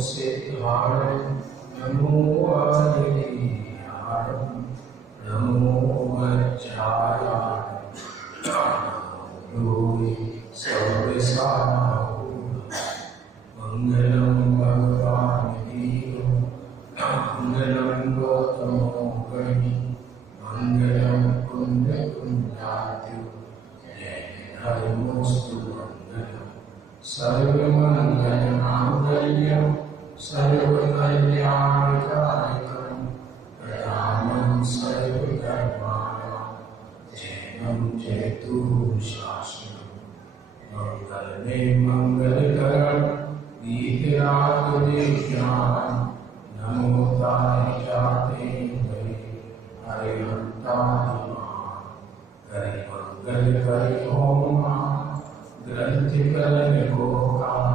सिद्धाणं नमो अनिर्याणं नमो मज्जायां सर्वसानाभूतं मंगलं भगवान् वीरो मंगलं गौतमो गणि मंगलं पुण्यपुण्याद्यो जयनमोऽस्तु मंगलं सर्वमङ्गलमाङ्गल्यं सर्वकल्याणकारिकं प्रदानं सर्वधर्माणां जयं जयतु शास्त्रं मंगलमे मंगलकरं गीतरागदेव्यां नमोताय जाते वै हरिहंतादिमां हरि मंगल करि ओम ग्रंथि करन गोकान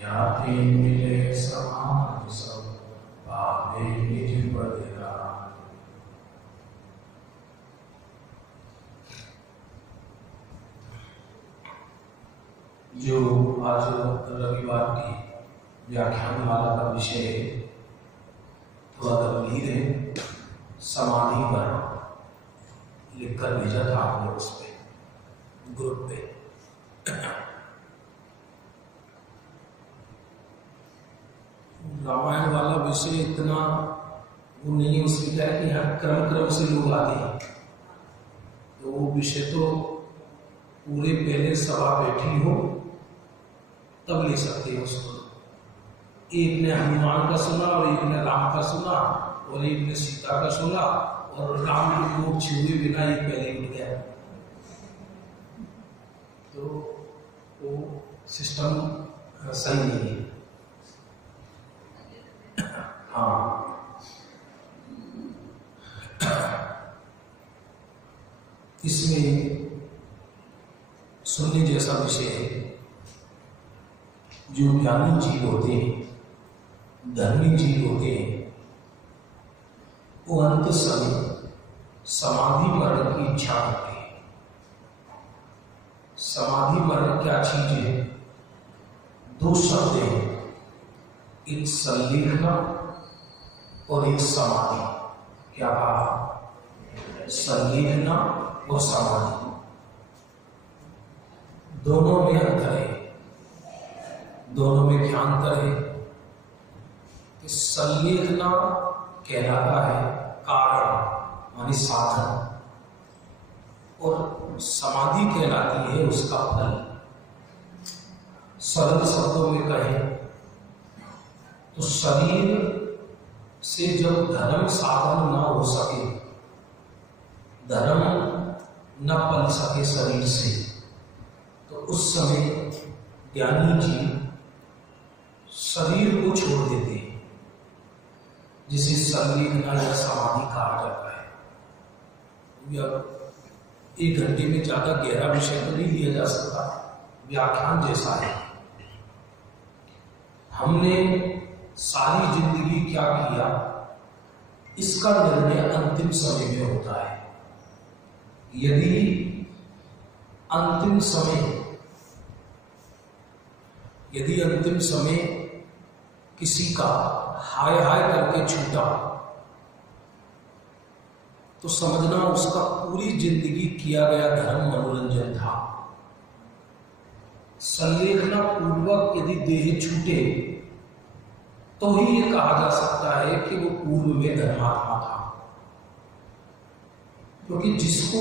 जाते मिले समाज सब पावे निज बदरा। जो आज रविवार की व्याख्यानमाला का विषय थोड़ा गंभीर है, समाधि मरण लिखकर भेजा था आपने उस पे ग्रुप पे। रामायण वाला विषय इतना वो नहीं है, उसमें क्या है कि यहाँ क्रम क्रम से लोग आते हैं, तो वो विषय तो पूरे पहले सभा बैठी हो तब ले सकते हैं उसको। एक ने हनुमान का सुना और एक ने राम का सुना और एक ने सीता का सुना और राम को छुए बिना एक पहले उठ गया, तो वो सिस्टम सही नहीं है। हाँ, इसमें सुनने जैसा विषय है। जो ज्ञानी जीव होते हैं, धर्मी जीव होते हैं, वो अंत समय समाधि मरण की इच्छा करते हैं। समाधि मरण क्या चीज है? दो शब्द हैं, एक संलेखना और एक समाधि। क्या कहा? संलेखना और समाधि, दोनों में अंतर है, दोनों में क्या अंतर है कि संलेखना कहलाता है कारण मानी साधन, और समाधि कहलाती है उसका फल। सरल शब्दों में कहें तो शरीर से जब धर्म साधन न हो सके, धर्म न पल सके शरीर से, तो उस समय ज्ञानी जी शरीर को छोड़ देते हैं, जिसे संलेखना या समाधि कहा जाता है। अब 1 घंटे में ज्यादा गहरा विषय तो नहीं लिया जा सकता, व्याख्यान जैसा है। हमने सारी जिंदगी क्या किया, इसका निर्णय अंतिम समय में होता है। यदि अंतिम समय किसी का हाय हाय करके छूटा, तो समझना उसका पूरी जिंदगी किया गया धर्म मनोरंजन था। संलेखना पूर्वक यदि देह छूटे तो ही ये कहा जा सकता है कि वो पूर्व में धर्मात्मा था, क्योंकि जिसको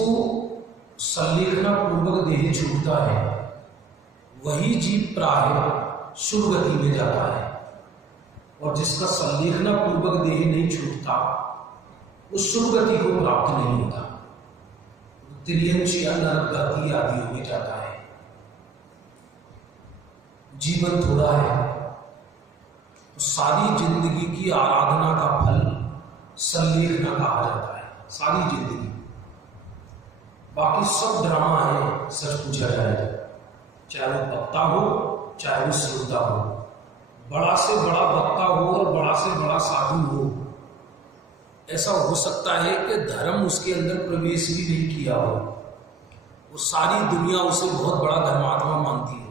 संलेखना पूर्वक देह छूटता है वही जीव प्राय शुभ गति में जाता है, और जिसका संलेखना पूर्वक देह नहीं छूटता वो शुभ गति को प्राप्त नहीं होता, त्रियंश या नरक गति आदि में जाता है। जीवन थोड़ा है तो सारी जिंदगी की आराधना का फल संलेखना कहा जाता है, सारी जिंदगी। बाकी सब ड्रामा है, सच पूछा जाए तो, चाहे वो वक्ता हो चाहे वो श्रोता हो, बड़ा से बड़ा वक्ता हो और बड़ा से बड़ा साधु हो, ऐसा हो सकता है कि धर्म उसके अंदर प्रवेश भी नहीं किया हो, वो सारी दुनिया उसे बहुत बड़ा धर्मात्मा मानती हो,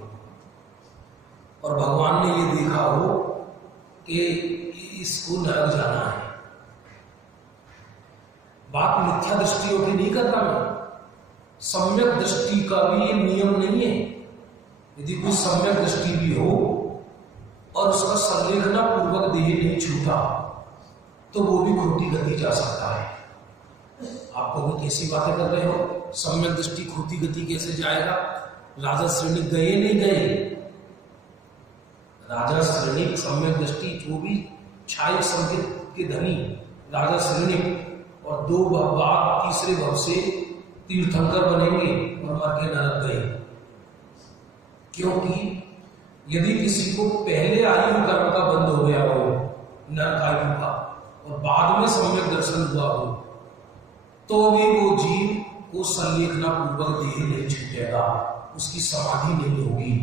और भगवान ने ये देखा हो कि इसको नरक जाना है। बात मिथ्या दृष्टियों की नहीं कर रहा मैं, सम्यक दृष्टि का भी ये नियम नहीं है। यदि कोई सम्यक दृष्टि भी हो और उसका संलेखना पूर्वक देह नहीं छूटा तो वो भी खोटी गति जा सकता है। आप कभी कैसी बातें कर रहे हो? सम्यक दृष्टि खोटी गति कैसे जाएगा? राजा श्रेणिक गए नहीं गए? राजा श्रेणिक सम्यक दृष्टि, जो भी छाई संकेत के धनी राजा श्रेणिक, और 2 बार तीसरे भव से तीर्थंकर बनेंगे और मर के नरक गए। क्योंकि यदि किसी को पहले आयु कर्म का बंद हो गया हो, नरक आयु का, और बाद में सम्यक दर्शन हुआ हो, तो भी वो जीव को संलेखना पूर्वक देह नहीं छूटेगा, उसकी समाधि नहीं होगी,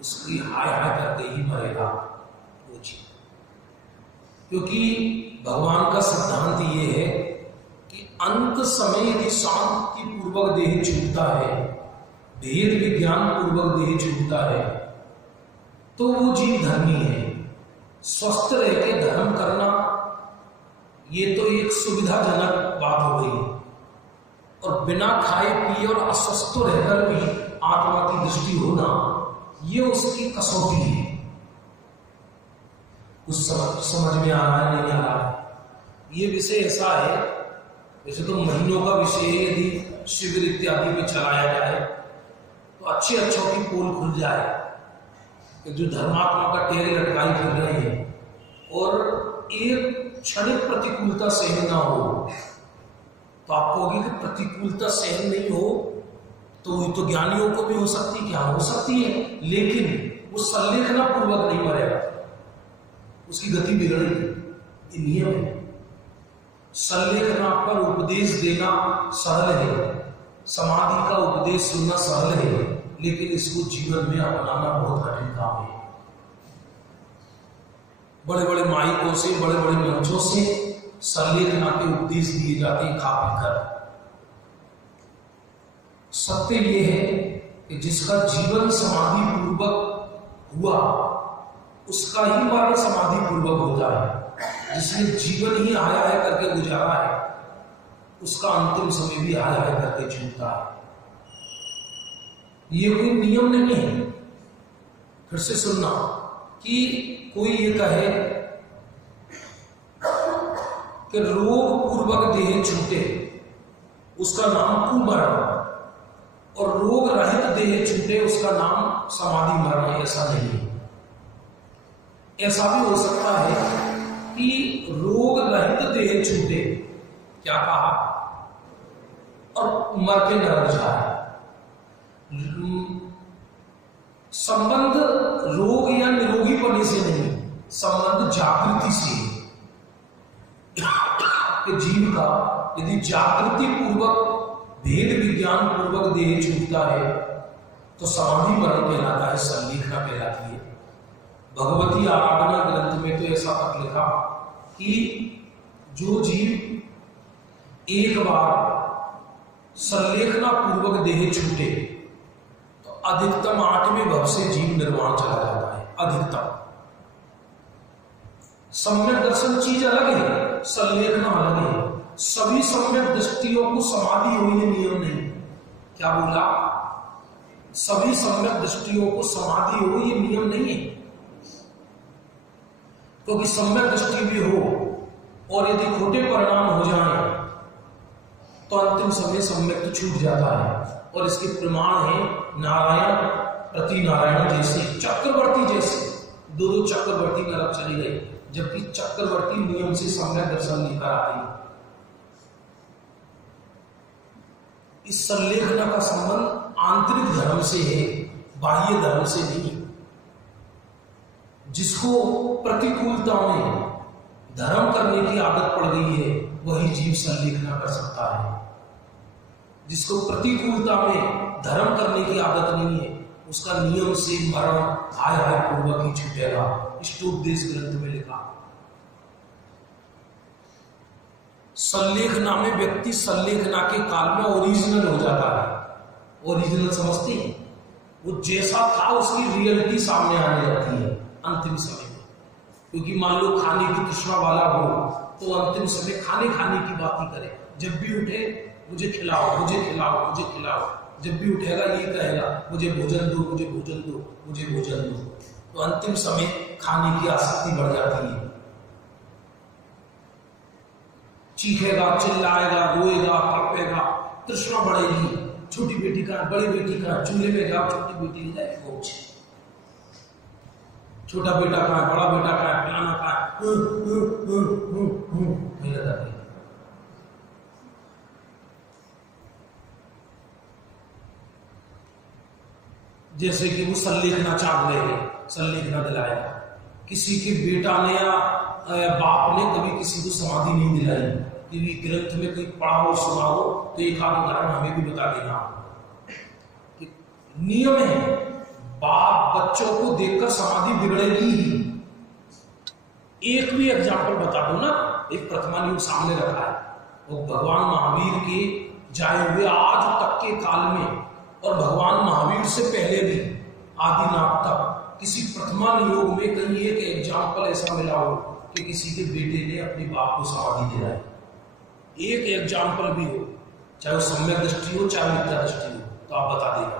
उसकी हाय हाय करके ही मरेगा वो जीव। क्योंकि भगवान का सिद्धांत ये है कि अंत समय यदि शांति पूर्वक देह छूटता है, भेद विज्ञान पूर्वक देह छूटता है, तो वो जीव धर्मी है। स्वस्थ रह के धर्म करना ये तो एक सुविधाजनक बात हो गई, और बिना खाए पिए और अस्वस्थ रहकर भी आत्मा की दृष्टि होना, ये उसकी कसौटी है। कुछ समझ में आ रहा है नहीं आ रहा है? ये विषय ऐसा है, वैसे तो महीनों का विषय है, यदि शिविर इत्यादि में चलाया जाए तो अच्छे अच्छों की पोल खुल जाए कि जो धर्मात्मा का टेर लटकाई कर रहे हैं और एक क्षणिक प्रतिकूलता सहन ना हो, तो आप कहोगे कि प्रतिकूलता सहन नहीं हो तो वो तो ज्ञानियों को भी हो सकती है। क्या हो सकती है, लेकिन वो संलेखना पूर्वक नहीं मरेगा, उसकी गति बिगड़ेगी। ये नियम है। संलेखना पर उपदेश देना सरल है, समाधि का उपदेश सुनना सरल है, लेकिन इसको जीवन में अपनाना बहुत कठिन काम है। बड़े बड़े माइकों से, बड़े बड़े मंचों से संलेखना के उपदेश दिए जाते हैं खा पी कर। सत्य ये है कि जिसका जीवन समाधि पूर्वक हुआ उसका ही मरण समाधि पूर्वक होता है। जिसने जीवन ही हाय हाय करके गुजारा है उसका अंतिम समय भी हाय हाय करके छूटता है। ये कोई नियम नहीं है। फिर से सुनना कि कोई ये कहे कि रोग पूर्वक देह छूटे उसका नाम कुमरण, और रोग रहित देह छूटे उसका नाम समाधि मरण। ऐसा नहीं है। ऐसा भी हो सकता है कि रोग रहित देह छूटे, क्या कहा, और मर के नरक जाए। संबंध रोग या निरोगी पने से नहीं, संबंध जागृति से। कि जीव का यदि जागृति पूर्वक भेद विज्ञान पूर्वक देह छूटता है तो समाधि मरण कहलाता है, संलेखना कहलाती है। भगवती आराधना ग्रंथ में तो ऐसा तक लिखा कि जो जीव एक बार संलेखना पूर्वक देह छूटे तो अधिकतम 8वें भव से जीव निर्वाण चला जाता है। अधिकतम। सम्यक दर्शन चीज अलग है, संलेखना अलग है। सभी सम्यक दृष्टियों को समाधि हो ये नियम नहीं। क्या बोला? सभी सम्यक दृष्टियों को समाधि हो ये नियम नहीं है, क्योंकि सम्यक दृष्टि भी हो और यदि खोटे परिणाम हो जाए तो अंतिम समय सम्यक तो छूट जाता है। और इसके प्रमाण है नारायण प्रति नारायण जैसे, चक्रवर्ती जैसे। 2 चक्रवर्ती नरक चले गए, जबकि चक्रवर्ती नियम से सम्यक दर्शन लेकर आए। इस संलेखना का संबंध आंतरिक धर्म से है, बाह्य धर्म से नहीं। जिसको प्रतिकूलता में धर्म करने की आदत पड़ गई है वही जीव संलेखना कर सकता है। जिसको प्रतिकूलता में धर्म करने की आदत नहीं है उसका नियम से मरण हाय हाय पूर्वक ही छूटेगा। इष्टोपदेश ग्रंथ में लिखा। संलेखना में व्यक्ति संलेखना के काल में ओरिजिनल हो जाता है। ओरिजिनल समझते हैं? वो जैसा था उसकी रियलिटी सामने आने लगती है अंतिम समय में। क्योंकि मान लो खाने की तृष्णा वाला हो तो अंतिम समय खाने की बात ही करे, जब भी उठे मुझे खिलाओ, मुझे खिलाओ, मुझे खिलाओ, जब भी उठेगा ये कहेगा मुझे भोजन दो, मुझे भोजन दो, मुझे भोजन दो। तो अंतिम समय खाने की आसक्ति बढ़ जाती है। चीखेगा, चिल्लाएगा, रोएगा, तड़पेगा, तृष्णा बढ़ेगी। छोटी बेटी का, बड़ी बेटी का, चूल्हे में जाओ, छोटी बेटी ले जाए पहुंच, छोटा बेटा का, बड़ा बेटा का, पिलाना का, जैसे कि वो सल्लेखना चाह रहे हैं, सल्लेखना दिलाएगा। किसी के बेटा ने या बाप ने कभी किसी को समाधि नहीं दिलाई, कि ग्रंथ में कोई पढ़ा हो, सुना हो तो एक आध उदाहरण हमें भी बता देना। कि नियम है, बाप बच्चों को देखकर समाधि बिगड़ेगी ही। एक भी एग्जाम्पल बता दो ना, एक प्रतिमान योग सामने रखा है, वो भगवान महावीर के जाए हुए आज तक के काल में और भगवान महावीर से पहले भी आदिनाथ तक किसी प्रतिमान योग में कहीं एक एग्जाम्पल ऐसा मिला हो कि किसी के बेटे ने अपने बाप को समाधि दिलाई। एक एग्जाम्पल भी हो, चाहे वो सम्यक दृष्टि हो चाहे मिथ्या दृष्टि हो, तो आप बता देना।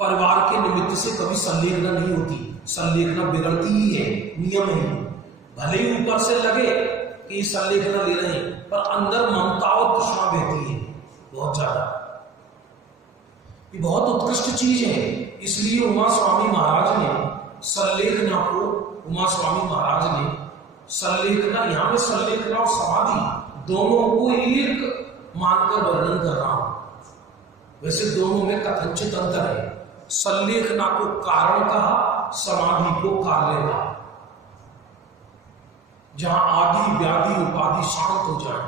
परिवार के निमित्त से कभी संलेखना नहीं होती, संलेखना बिगड़ती ही है, नियम है। भले ही ऊपर से लगे कि संलेखना ले रहे हैं, पर अंदर ममता और तृष्णा बहती है बहुत ज्यादा। ये बहुत उत्कृष्ट चीज है। इसलिए उमा स्वामी महाराज ने संलेखना को, उमा स्वामी महाराज ने संलेखना, यहां में संलेखना और समाधि दोनों को एक मानकर वर्णन कर रहा हूं। वैसे दोनों में कथनचित अंतर है। संलेखना को कारण कहा, समाधि को कार्य कहा। जहां आदि व्याधि उपाधि शांत हो जाए,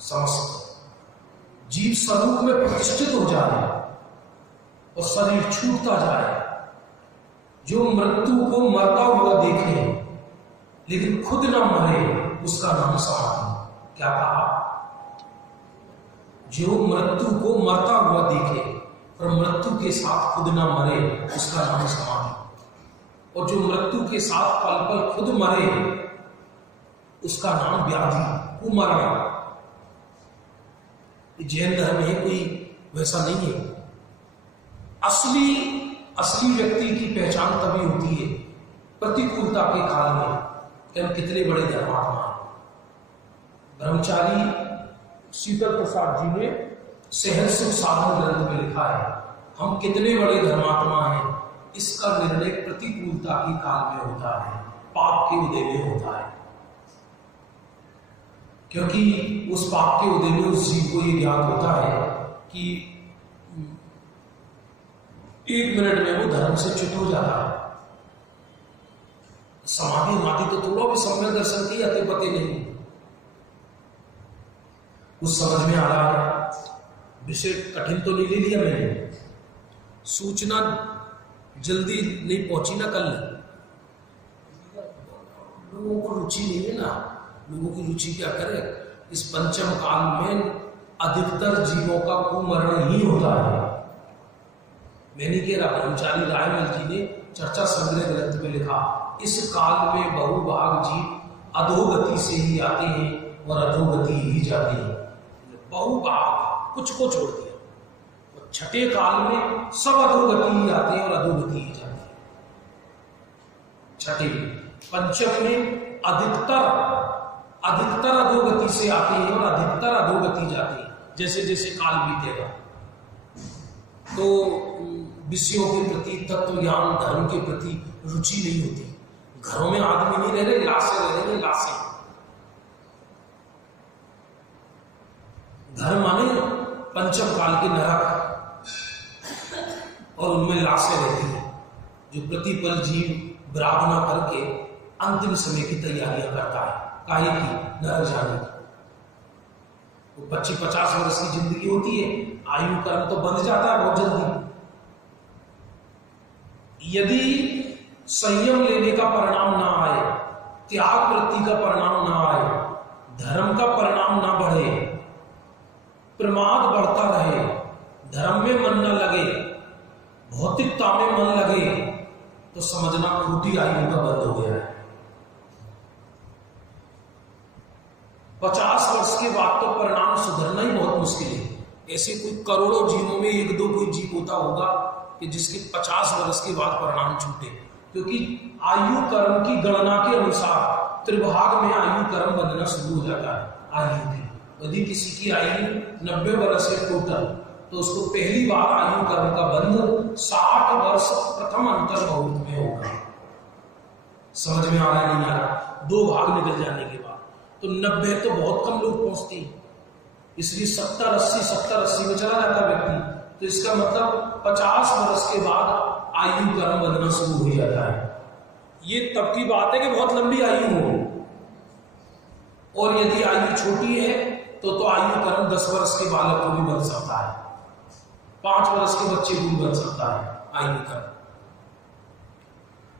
समस्त जीव स्वरूप में प्रतिष्ठित हो जाए और शरीर छूटता जाए, जो मृत्यु को मरता हुआ देखे लेकिन खुद न मरे, उसका नाम समाधि। क्या कहा? जो मृत्यु को मरता हुआ देखे और मृत्यु के साथ खुद न मरे, उसका नाम समाधि। और जो मृत्यु के साथ पल पल खुद मरे, उसका नाम व्याधि, कुमरण। जैन धर्म में कोई वैसा नहीं है। असली व्यक्ति की पहचान तभी होती है प्रतिकूलता के काल में कि हम कितने बड़े धर्मात्मा हैं। ब्रह्मचारी शीतल प्रसाद जी ने सहज सुख साधन ग्रंथ में लिखा है, हम कितने बड़े धर्मात्मा हैं, इसका निर्णय प्रतिकूलता के काल में होता है, पाप के उदय में होता है। क्योंकि उस पाप के उदय में उस जीव को यह ज्ञात होता है कि 1 मिनट में वो धर्म से च्युत हो जाता है। समाधि माधि तो थोड़ा भी सम्यक दर्शन की अति पते नहीं, उस समझ में आ रहा है। विषय कठिन तो नहीं ले लिया मैंने, सूचना जल्दी नहीं पहुंची ना। कल लोगों को रुचि नहीं है ना, लोगों की रुचि क्या करे। इस पंचम काल में अधिकतर जीवों का कुमरण ही होता है। मैंने कह रहा, ब्रह्मचारी रायमल जी ने चर्चा संग्रह ग्रंथ में लिखा, इस काल में बहुभाग जीव अधोगति से ही आते हैं और अधोगति ही जाते हैं। बहुभाग कुछ को छोड़ दिया, और छठे काल में सब अधोगति ही आते हैं और अधोगति ही जाते हैं। छठे पंचम में अधिकतर अधोगति से आते हैं और अधिकतर अधोगति जाते हैं। जैसे जैसे काल बीतेगा तो विषयों के प्रति, तत्व ज्ञान, धर्म के प्रति रुचि नहीं होती। घरों में आदमी नहीं रह रहे, लाशें रह रही, लाशें। घर माने पंचम काल के नरक, और उनमें लाशें रहती हैं, जो प्रतिपल जीव विराधना करके अंतिम समय की तैयारियां करता है, काहे की, नरक जाने की। वो 25-50 वर्ष की जिंदगी होती है, आयु कर्म तो बंध जाता है बहुत जल्दी। यदि संयम लेने का परिणाम ना आए, त्याग वृत्ति का परिणाम ना आए, धर्म का परिणाम ना बढ़े, प्रमाद बढ़ता रहे, धर्म में मन न लगे, भौतिकता में मन लगे, तो समझना खोटी आयु का बंद हो गया है। 50 वर्ष के बाद तो परिणाम सुधरना ही बहुत मुश्किल है। ऐसे कोई करोड़ों जीवों में एक दो कोई जीव होता होगा कि जिसके 50 वर्ष के बाद परिणाम छूटे, क्योंकि आयु कर्म की गणना के अनुसार त्रिभाग में आयु कर्म बंधना शुरू हो जाता है। आयु की यदि किसी की आयु 90 वर्ष है टोटल, तो उसको पहली बार आयु कर्म का बंध 60 वर्ष प्रथम अंतर मुहूर्त में होगा। समझ में आ रहा है नहीं आ रहा? 2 भाग निकल जाने के बाद तो 90 तो बहुत कम लोग पहुंचते हैं, इसलिए 70-80 में चला जाता व्यक्ति। तो इसका मतलब 50 वर्ष के बाद आयु कर्म बंधना शुरू हो जाता है। ये तब की बात है कि बहुत लंबी आयु हो, और यदि आयु छोटी है तो आयु कर्म 10 वर्ष के बालक को भी बन सकता है, 5 वर्ष के बच्चे को भी बन सकता है आयु कर्म।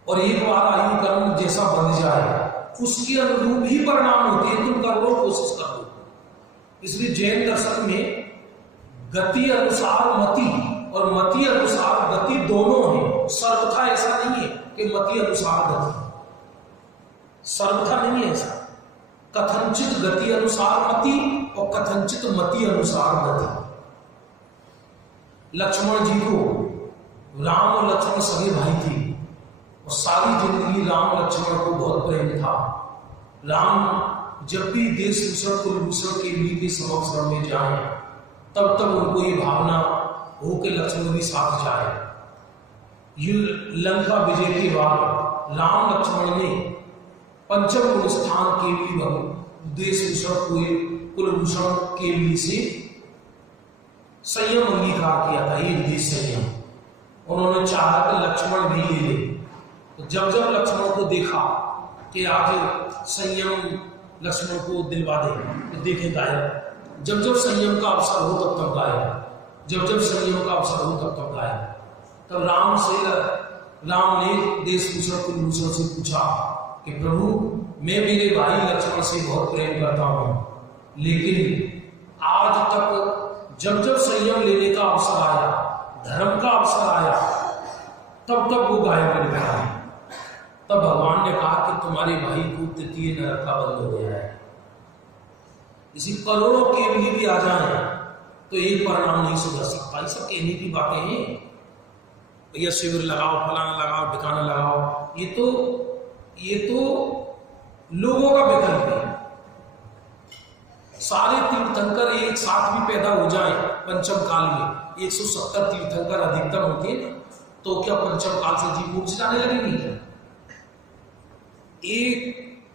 और एक बार आयु कर्म जैसा बन जाए उसके अनुरूप ही परिणाम होते हैं। तुम कर लो, कोशिश कर लो। इसलिए जैन दर्शन में गति अनुसार मति और मति अनुसार गति दोनों है। सर्वथा ऐसा नहीं है कि मति अनुसार गति, सर्वथा नहीं है ऐसा। कथनचित गति अनुसार मति और कथनचित मति अनुसार गति। लक्ष्मण जी को राम और लक्ष्मण सगे भाई थे और सारी जिंदगी राम लक्ष्मण को बहुत प्रेम था। राम जब भी देश भूषण कुलभूषण के लिए के समक्ष में जाए तब तब उनको ये भावना हो कि लक्ष्मण भी साथ जाए। ये लंका विजय के बाद राम लक्ष्मण ने पंचम गुण स्थान के लिए देश भूषण कुलभूषण के लिए से संयम अंगीकार किया था, एक देश संयम। उन्होंने चाहा कि लक्ष्मण भी ले ले। तो जब जब लक्ष्मण को देखा कि आज संयम लक्ष्मण को दिलवा दे तो देखे गायब। जब जब संयम का अवसर हो तब तब गायब, जब जब संयम का अवसर हो तब तब गायब। तब राम ने देश भूषण कुलभूषण से पूछा कि प्रभु, मैं मेरे भाई लक्ष्मण से बहुत प्रेम करता हूं, लेकिन आज तक जब जब संयम लेने का अवसर आया, धर्म का अवसर आया, तब तब वो गायब हो गया है। तब भगवान ने कहा कि तुम्हारे भाई को तृतीय नरक का बंद हो गया है। इसी करोड़ों के लिए भी आ जाए तो एक परिणाम नहीं सुधर सकता। ये सब कहने की बातें हैं, भैया शिविर लगाओ, फलाना लगाओ, ठिकाना लगाओ, ये तो लोगों का विकल्प है। सारे तीर्थंकर एक साथ भी पैदा हो जाए पंचम काल में, 170 तीर्थंकर अधिकतम होते हैं ना, तो क्या पंचम काल से जीव मोक्ष जाने लगेंगे क्या? एक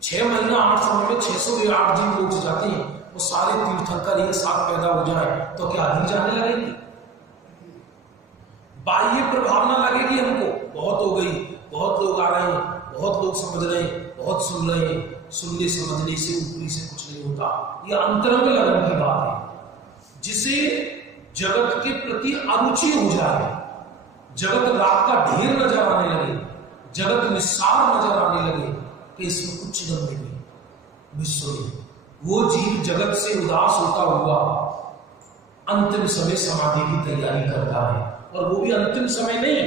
6 महीना 8 समय में 608 जीव मोक्ष जाते हैं, वो सारे तीर्थंकर एक साथ पैदा हो जाए तो क्या अधिक जाने लगेंगे? बाह्य प्रभाव ना लगेगी हमको, बहुत हो गई, बहुत लोग आ रहे हैं, बहुत लोग समझ रहे हैं, बहुत सुन रहे हैं। सुनने समझने से ऊपरी से कुछ नहीं होता। यह अंतरंग लगन की बात है, जिसे जगत के प्रति अरुचि हो जाए, जगत रात का ढेर नजर आने लगे, जगत निस्सार नजर आने लगे कि इसमें कुछ दम नहीं, विश्व में वो जीव जगत से उदास होता हुआ अंतिम समय समाधि की तैयारी करता है। और वो भी अंतिम समय नहीं,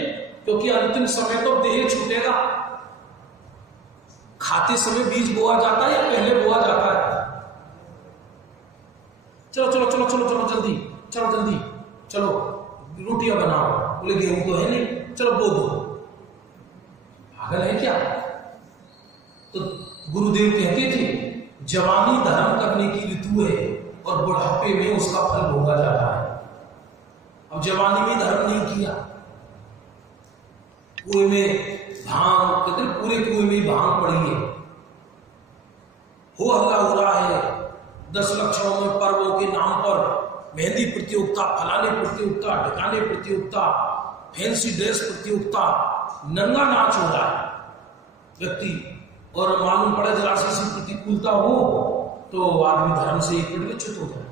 क्योंकि अंतिम समय तो देह छूटेगा। खाते समय बीज बोआ जाता है या पहले बोआ जाता है? चलो चलो चलो चलो चलो जल्दी, चलो जल्दी, चलो रोटियां बनाओ। बोले गेहूं तो है नहीं, चलो बो दो। पागल है क्या? तो गुरुदेव कहते थे जवानी धर्म करने की ऋतु है और बुढ़ापे में उसका फल भोगा जाता है। अब जवानी में धर्म नहीं किया, कुएं में भांग, कहते पूरे कुएं में भांग पड़ी है, हो हल्ला हो रहा है, 10 लक्षणों में पर्वों के नाम पर मेहंदी प्रतियोगिता, फलाने प्रतियोगिता, ढकाने प्रतियोगिता, फैंसी ड्रेस प्रतियोगिता, नंगा नाच हो रहा है व्यक्ति, और मालूम पड़ा जरा सी प्रतिकूलता हो तो आदमी धर्म से एक मिनट में च्युत हो जाए।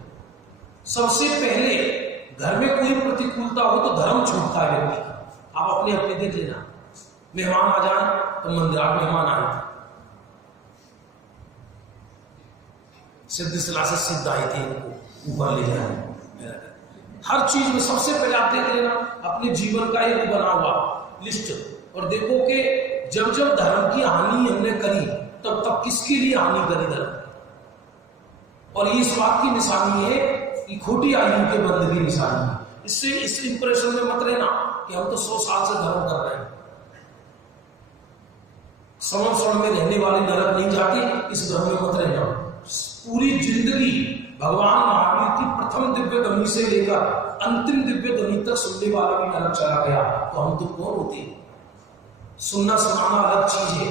सबसे पहले घर में कोई प्रतिकूलता हो तो धर्म छूटता है व्यक्ति का। आप अपने अपने देख लेना, मेहमान आ जाए तो मंदिर मेहमान आए थे, सिद्ध से सिद्ध आई थी, इनको ऊपर ले जाए। हर चीज में सबसे पहले आप देख लेना अपने जीवन का एक बना हुआ लिस्ट, और देखो कि जब जब धर्म की हानि हमने करी तब तब किसके लिए हानि करी धर्म? और ये इस बात की निशानी है कि खोटी आयु के बंध की निशानी है। इससे इस इंप्रेशन में मत रहना कि हम तो 100 साल से धर्म कर रहे हैं। समर्षण में रहने वाले नरक नहीं जाते, इस भ्रम में मत रहना। पूरी जिंदगी भगवान महावीर की प्रथम दिव्य ध्वनि से लेकर अंतिम दिव्य ध्वनि तक सुनने वाला भी नरक चला गया, तो हम तो कौन होते? सुनना सुनाना अलग चीज है,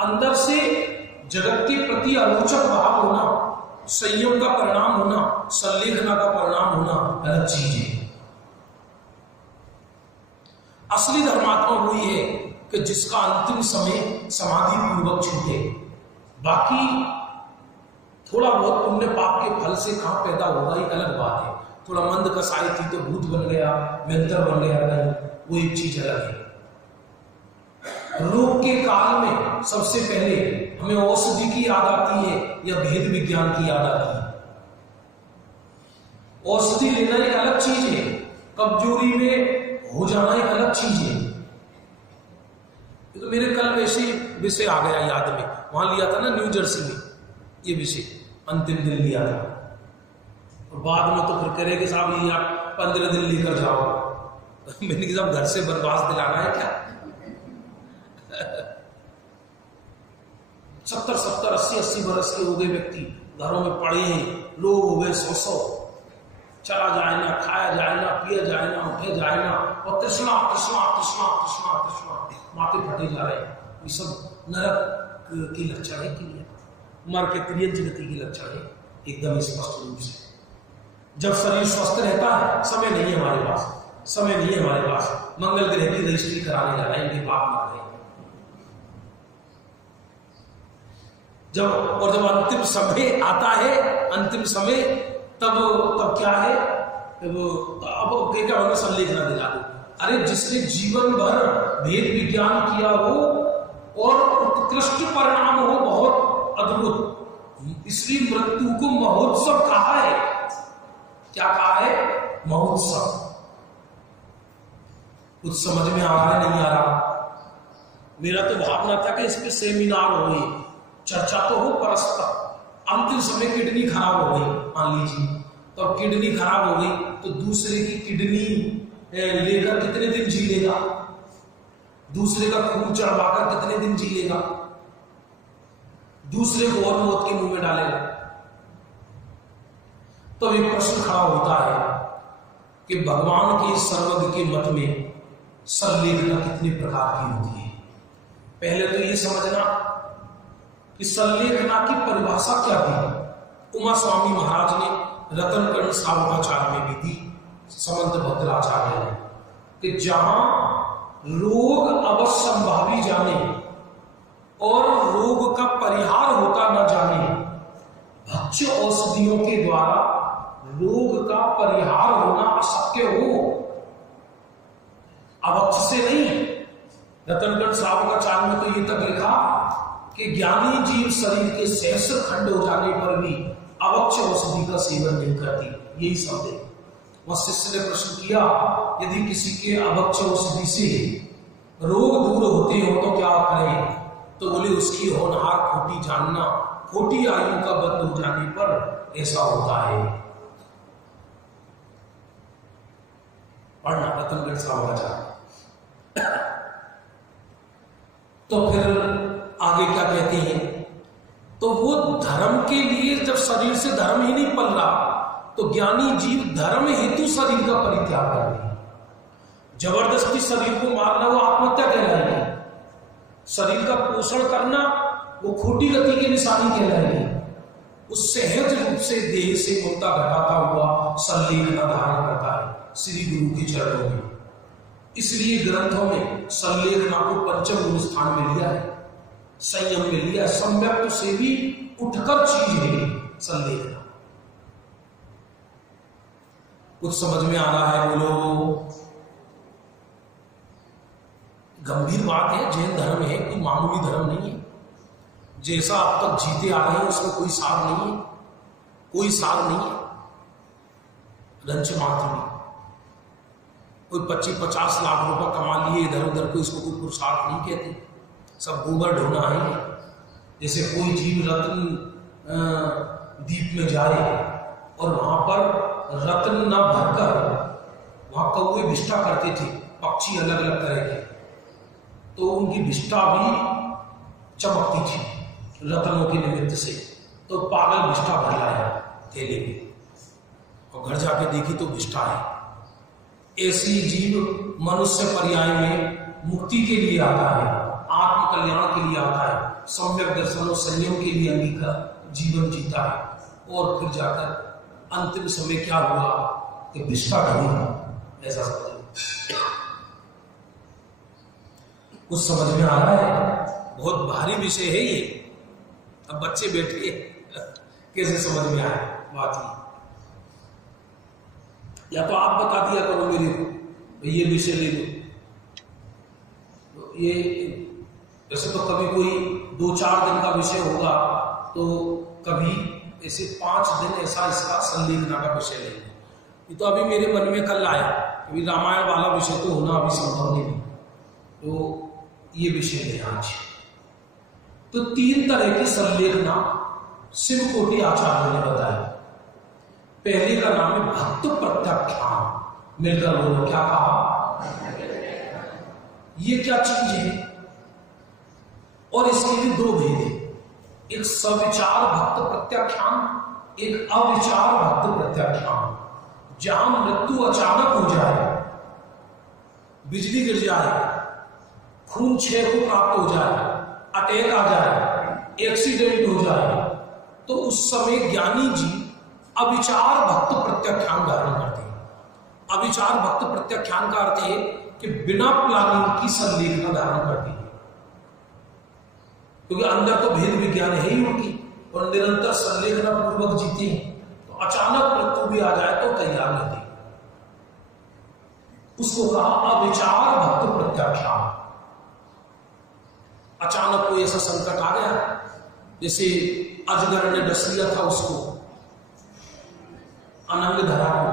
अंदर से जगत के प्रति आलोचक भाव होना, संयम का परिणाम होना, संलेखना का परिणाम होना अलग चीज है। असली धर्मात्मा वही है कि जिसका अंतिम समय समाधि पूर्वक छूटे। बाकी थोड़ा बहुत पुण्य पाप के फल से कहां पैदा होगा ये अलग बात है। थोड़ा मंद कसाई थी तो भूत बन गया, मेंतर बन गया, नहीं, वो एक चीज अलग है। रोग के काल में सबसे पहले हमें औषधि की याद आती है या भेद विज्ञान की याद आती है? औषधि लेना एक अलग चीज है, कमजोरी में हो जाना एक अलग चीज है। तो मेरे कल वैसे विषय आ गया याद में, वहां लिया था ना न्यू जर्सी में, ये विषय अंतिम दिन लिया था, और बाद में तो फिर कह रहे कि साहब ये आप 15 दिन लेकर जाओ। मैंने कहा साहब घर से बर्बाद दिलाना है क्या? 70-70, 80-80 बरस के हो गए व्यक्ति, घरों में पड़े हैं, लोग हो गए 100-100, चला जाए ना, खाया जाए ना, पिया जाए ना, उठे जाए ना, और तृष्णा तृष्णा तृष्णा तृष्णा तृष्णा माथे फटे जा रहे हैं। ये सब नरक की लक्षण है कि मर के तिर्यंत गति की लक्षण है, एकदम स्पष्ट रूप से। जब शरीर स्वस्थ रहता है, समय नहीं है हमारे पास, समय नहीं है हमारे पास, मंगल ग्रह की रजिस्ट्री कराने जा रहे हैं, इनके पाप मार रहे हैं। जब अंतिम समय आता है, अंतिम समय, तब क्या है? अब क्या होगा? संलेखना दिला दो। अरे जिसने जीवन भर भेद विज्ञान किया हो और उत्कृष्ट परिणाम हो, बहुत अद्भुत, इसलिए मृत्यु को महोत्सव कहा है। क्या कहा है? महोत्सव। कुछ समझ में आ रहा है, नहीं आ रहा? मेरा तो भावना था कि इस पे सेमिनार हो, चर्चा तो हो परस्पर। अंतिम समय किडनी खराब हो गई, मान लीजिए, तो अब किडनी खराब हो गई तो दूसरे की किडनी लेकर कितने दिन जी लेगा? दूसरे का खून चढ़वाकर कितने दिन जी लेगा? दूसरे को और मौत के मुंह में डालेगा? तो एक प्रश्न खड़ा होता है कि भगवान के सर्वज्ञ के मत में संलेखना कितने प्रकार की होती है। पहले तो ये समझना कि संलेखना की परिभाषा क्या थी। उमा स्वामी महाराज ने रतनकर्ण श्रावकाचार्य में भी दी, समंत भद्राचार्य ने, कि जहां रोग अवश्यंभावी जाने और रोग का परिहार होता न जाने, भक्ष्य औषधियों के द्वारा रोग का परिहार होना अशक्य हो। अवक्ष से नहीं, रतनकर्ण श्रावकाचार्य में तो ये तक लिखा कि ज्ञानी जीव शरीर के सहस्र खंड हो जाने पर भी अवक्ष औषधि का सेवन नहीं करती, यही शब्द है। वह शिष्य ने प्रश्न किया, यदि किसी के अवक्ष औषधि से रोग दूर होते हो तो क्या करें? तो बोले उसकी होनहार खोटी जानना, खोटी आयु का बंद हो जाने पर ऐसा होता है। पढ़ना रतनकर्ण श्रावकाचार्य। तो फिर आगे क्या कहते हैं? तो वो धर्म के लिए जब शरीर से धर्म ही नहीं पल रहा, तो ज्ञानी जीव धर्म हेतु शरीर का परित्याग कर रहे हैं। जबरदस्ती शरीर को मारना वो आत्महत्या कहलाएगी। शरीर का पोषण करना वो खोटी गति की निशानी कहलाएगी। उस सहज रूप से देह से मुक्ता घटाता हुआ संलेखना धारण करता है श्री गुरु के चरणों में। इसलिए ग्रंथों में संलेखना को पंचम गुरु स्थान में लिया है, संयम में लिया। सम्यक से भी उठकर चीज है संलेखना। कुछ समझ में आ रहा है? बोलो। गंभीर बात है, जैन धर्म है, कोई मामूली धर्म नहीं है। जैसा अब तक जीते आ रहे हैं उसमें कोई सार नहीं है, कोई सार नहीं है। रंच मात्र में कोई 25-50 लाख रुपए कमा लिए इधर उधर, को इसको कोई पुरुषार्थ नहीं कहते, सब गोबर ढोना है। जैसे कोई जीव रत्न द्वीप में जाए और वहां पर रत्न न भरकर वहां कौवे विष्ठा करते थे, पक्षी अलग अलग तरह के, तो उनकी विष्ठा भी चमकती थी रत्नों के निमित्त से। तो पागल विष्ठा भर लाया थैले में और घर जाके देखी तो विष्ठा है। ऐसी जीव मनुष्य पर्याय में मुक्ति के लिए आता है, आत्म कल्याण के लिए आता है, सम्यक दर्शन और संयम के लिए अंगीकार जीवन जीता है, और फिर जाकर अंतिम समय क्या हुआ कि विष्ठा घड़ी। ऐसा समझ कुछ समझ में आ रहा है? बहुत भारी विषय है ये। अब बच्चे बैठे कैसे समझ में आए बात ही? या तो आप बता दिया करो मेरे को ये विषय ले लो। ये वैसे तो कभी कोई 2-4 दिन का विषय होगा, तो कभी ऐसे 5 दिन ऐसा इसका संलेखना का विषय लेंगे। ये तो अभी मेरे मन में कल आया, अभी रामायण वाला विषय तो होना अभी संभव नहीं, तो ये विषय ले आज। तो 3 तरह की संलेखना शिवकोटि आचार्य ने बताया। पहले का नाम है भक्त प्रत्याख्यान। मिलकर बोलो, क्या कहा? ये क्या चीज है? और इसके भी 2 भेद है, एक सविचार भक्त प्रत्याख्यान, एक अविचार भक्त प्रत्याख्यान। जहां मृत्यु अचानक हो जाए, बिजली गिर जाए, खून क्षय को प्राप्त हो जाए, अटैक आ जाए, एक्सीडेंट हो जाए, तो उस समय ज्ञानी जी अविचार भक्त प्रत्याख्यान धारण करते हैं। अविचार भक्त प्रत्याख्यान का अर्थ है कि बिना प्लानिंग की संलेखना धारण करती है, क्योंकि अंदर तो भेद विज्ञान है ही उनकी, और निरंतर संलेखना पूर्वक जीते हैं, तो अचानक मृत्यु भी आ जाए तो तैयार रहते। उसको कहा अविचार भक्त प्रत्याख्यान। अचानक कोई ऐसा संकट आ गया, जैसे अजगर ने डस लिया था उसको, अनंग धरा को,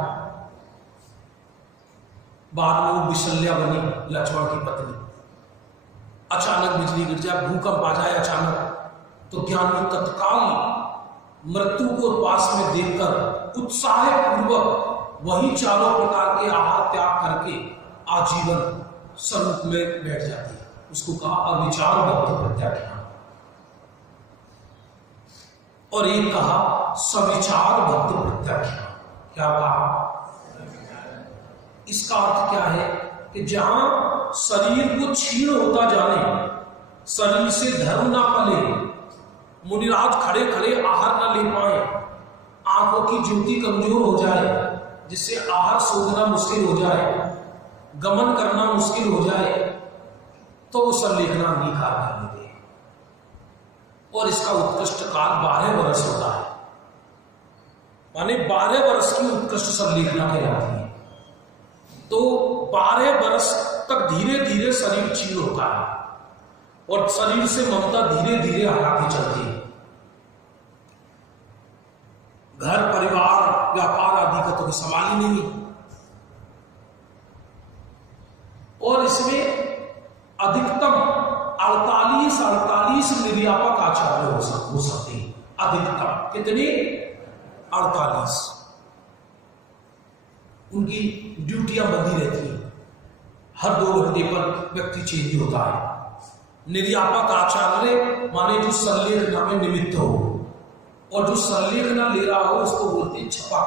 बाद में वो विशल्या बनी लक्ष्मण की पत्नी। अचानक बिजली गिर जाए, भूकंप आ जाए अचानक, तो ज्ञानी तत्काल मृत्यु को पास में देखकर उत्साह पूर्वक वही चारों प्रकार के आहार त्याग करके आजीवन स्वरूप में बैठ जाती है। उसको कहा अविचार भक्त प्रत्याख्यान। और एक कहा सविचार भक्त प्रत्याख्यान। क्या कहा? इसका अर्थ क्या है कि जहां शरीर को क्षीण होता जाने, शरीर से धर्म ना पले, मुनिराज खड़े खड़े आहार ना ले पाए, आंखों की ज्योति कमजोर हो जाए, जिससे आहार सोचना मुश्किल हो जाए, गमन करना मुश्किल हो जाए, तो वो संलेखना अंगीकार कर लेते हैं। और इसका उत्कृष्ट काल 12 वर्ष होता है, माने 12 वर्ष की उत्कृष्ट संलेखना कहलाती है। तो 12 वर्ष तक धीरे धीरे शरीर क्षीण होता है और शरीर से ममता धीरे धीरे हटाती चलती है। घर परिवार व्यापार आदि का तो सवाल ही नहीं। और इसमें अधिकतम 48 निर्यापक आचार्य हो सकते हैं। अधिकतम कितने? 48। उनकी ड्यूटियां बंदी रहती हैं, हर 2 घंटे पर व्यक्ति चेंज होता है। निर्यापक आचार्य माने जो संलेखना में निमित्त हो, और जो संलेखना ले रहा हो उसको बोलते हैं छपा,